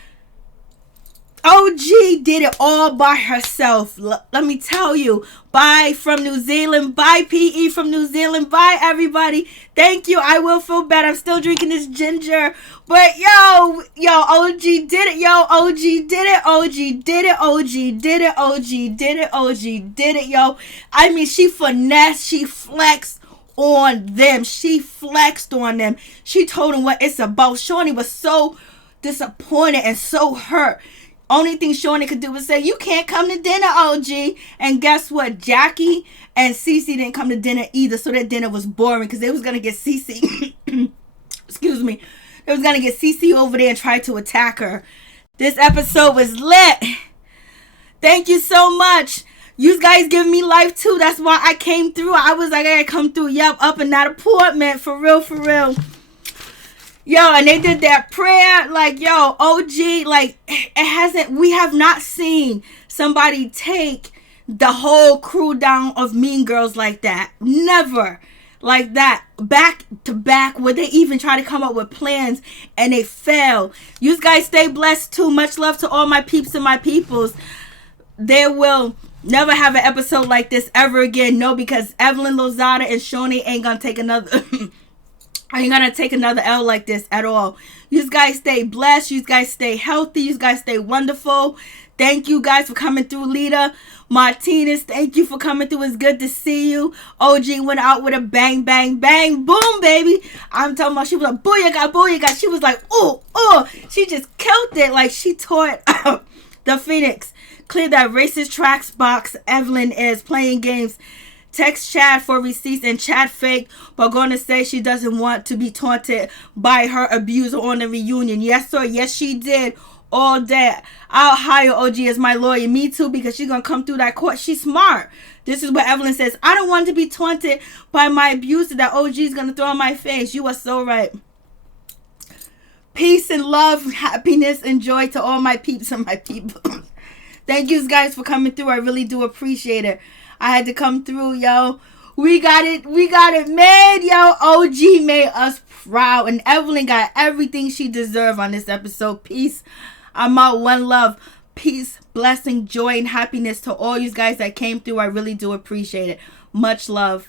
OG did it all by herself. Let me tell you. Bye from New Zealand. Bye PE from New Zealand. Bye everybody. Thank you. I will feel better. I'm still drinking this ginger. But yo, OG did it. Yo, OG did it. OG did it. OG did it. OG did it. OG did it, yo. I mean, she finessed. She flexed on them. She flexed on them. She told them what it's about. Shawnee was so disappointed and so hurt. Only thing Shawnee could do was say, you can't come to dinner, OG. And guess what? Jackie and Cece didn't come to dinner either. So that dinner was boring because they was going to get Cece. Excuse me. They was going to get Cece over there and try to attack her. This episode was lit. Thank you so much. You guys give me life too. That's why I came through. I was like, I gotta come through. Yep, up in that apartment. For real, for real. Yo, and they did that prayer, like, yo, OG, like, we have not seen somebody take the whole crew down of Mean Girls like that. Never. Like that. Back to back, where they even try to come up with plans, and they fail. You guys stay blessed, too. Much love to all my peeps and my peoples. They will never have an episode like this ever again. No, because Evelyn Lozada and Shawnee ain't gonna take another... I ain't gonna take another L like this at all. You guys stay blessed. You guys stay healthy. You guys stay wonderful. Thank you guys for coming through. Lita Martinez, thank you for coming through. It's good to see you. OG went out with a bang, bang, bang, boom, baby. I'm talking about, she was like, booyah, booyah. She was like, ooh. She just killed it. Like, she tore it the Phoenix. Clear that racist tracks box. Evelyn is playing games. Text Chad for receipts, and Chad fake, but going to say she doesn't want to be taunted by her abuser on the reunion. Yes, sir. Yes, she did. All that. I'll hire OG as my lawyer. Me too, because she's going to come through that court. She's smart. This is what Evelyn says. I don't want to be taunted by my abuser that OG is going to throw in my face. You are so right. Peace and love, happiness, and joy to all my peeps and my people. Thank you guys for coming through. I really do appreciate it. I had to come through, yo. We got it made, yo. OG made us proud. And Evelyn got everything she deserved on this episode. Peace. I'm out. One love. Peace, blessing, joy, and happiness to all you guys that came through. I really do appreciate it. Much love.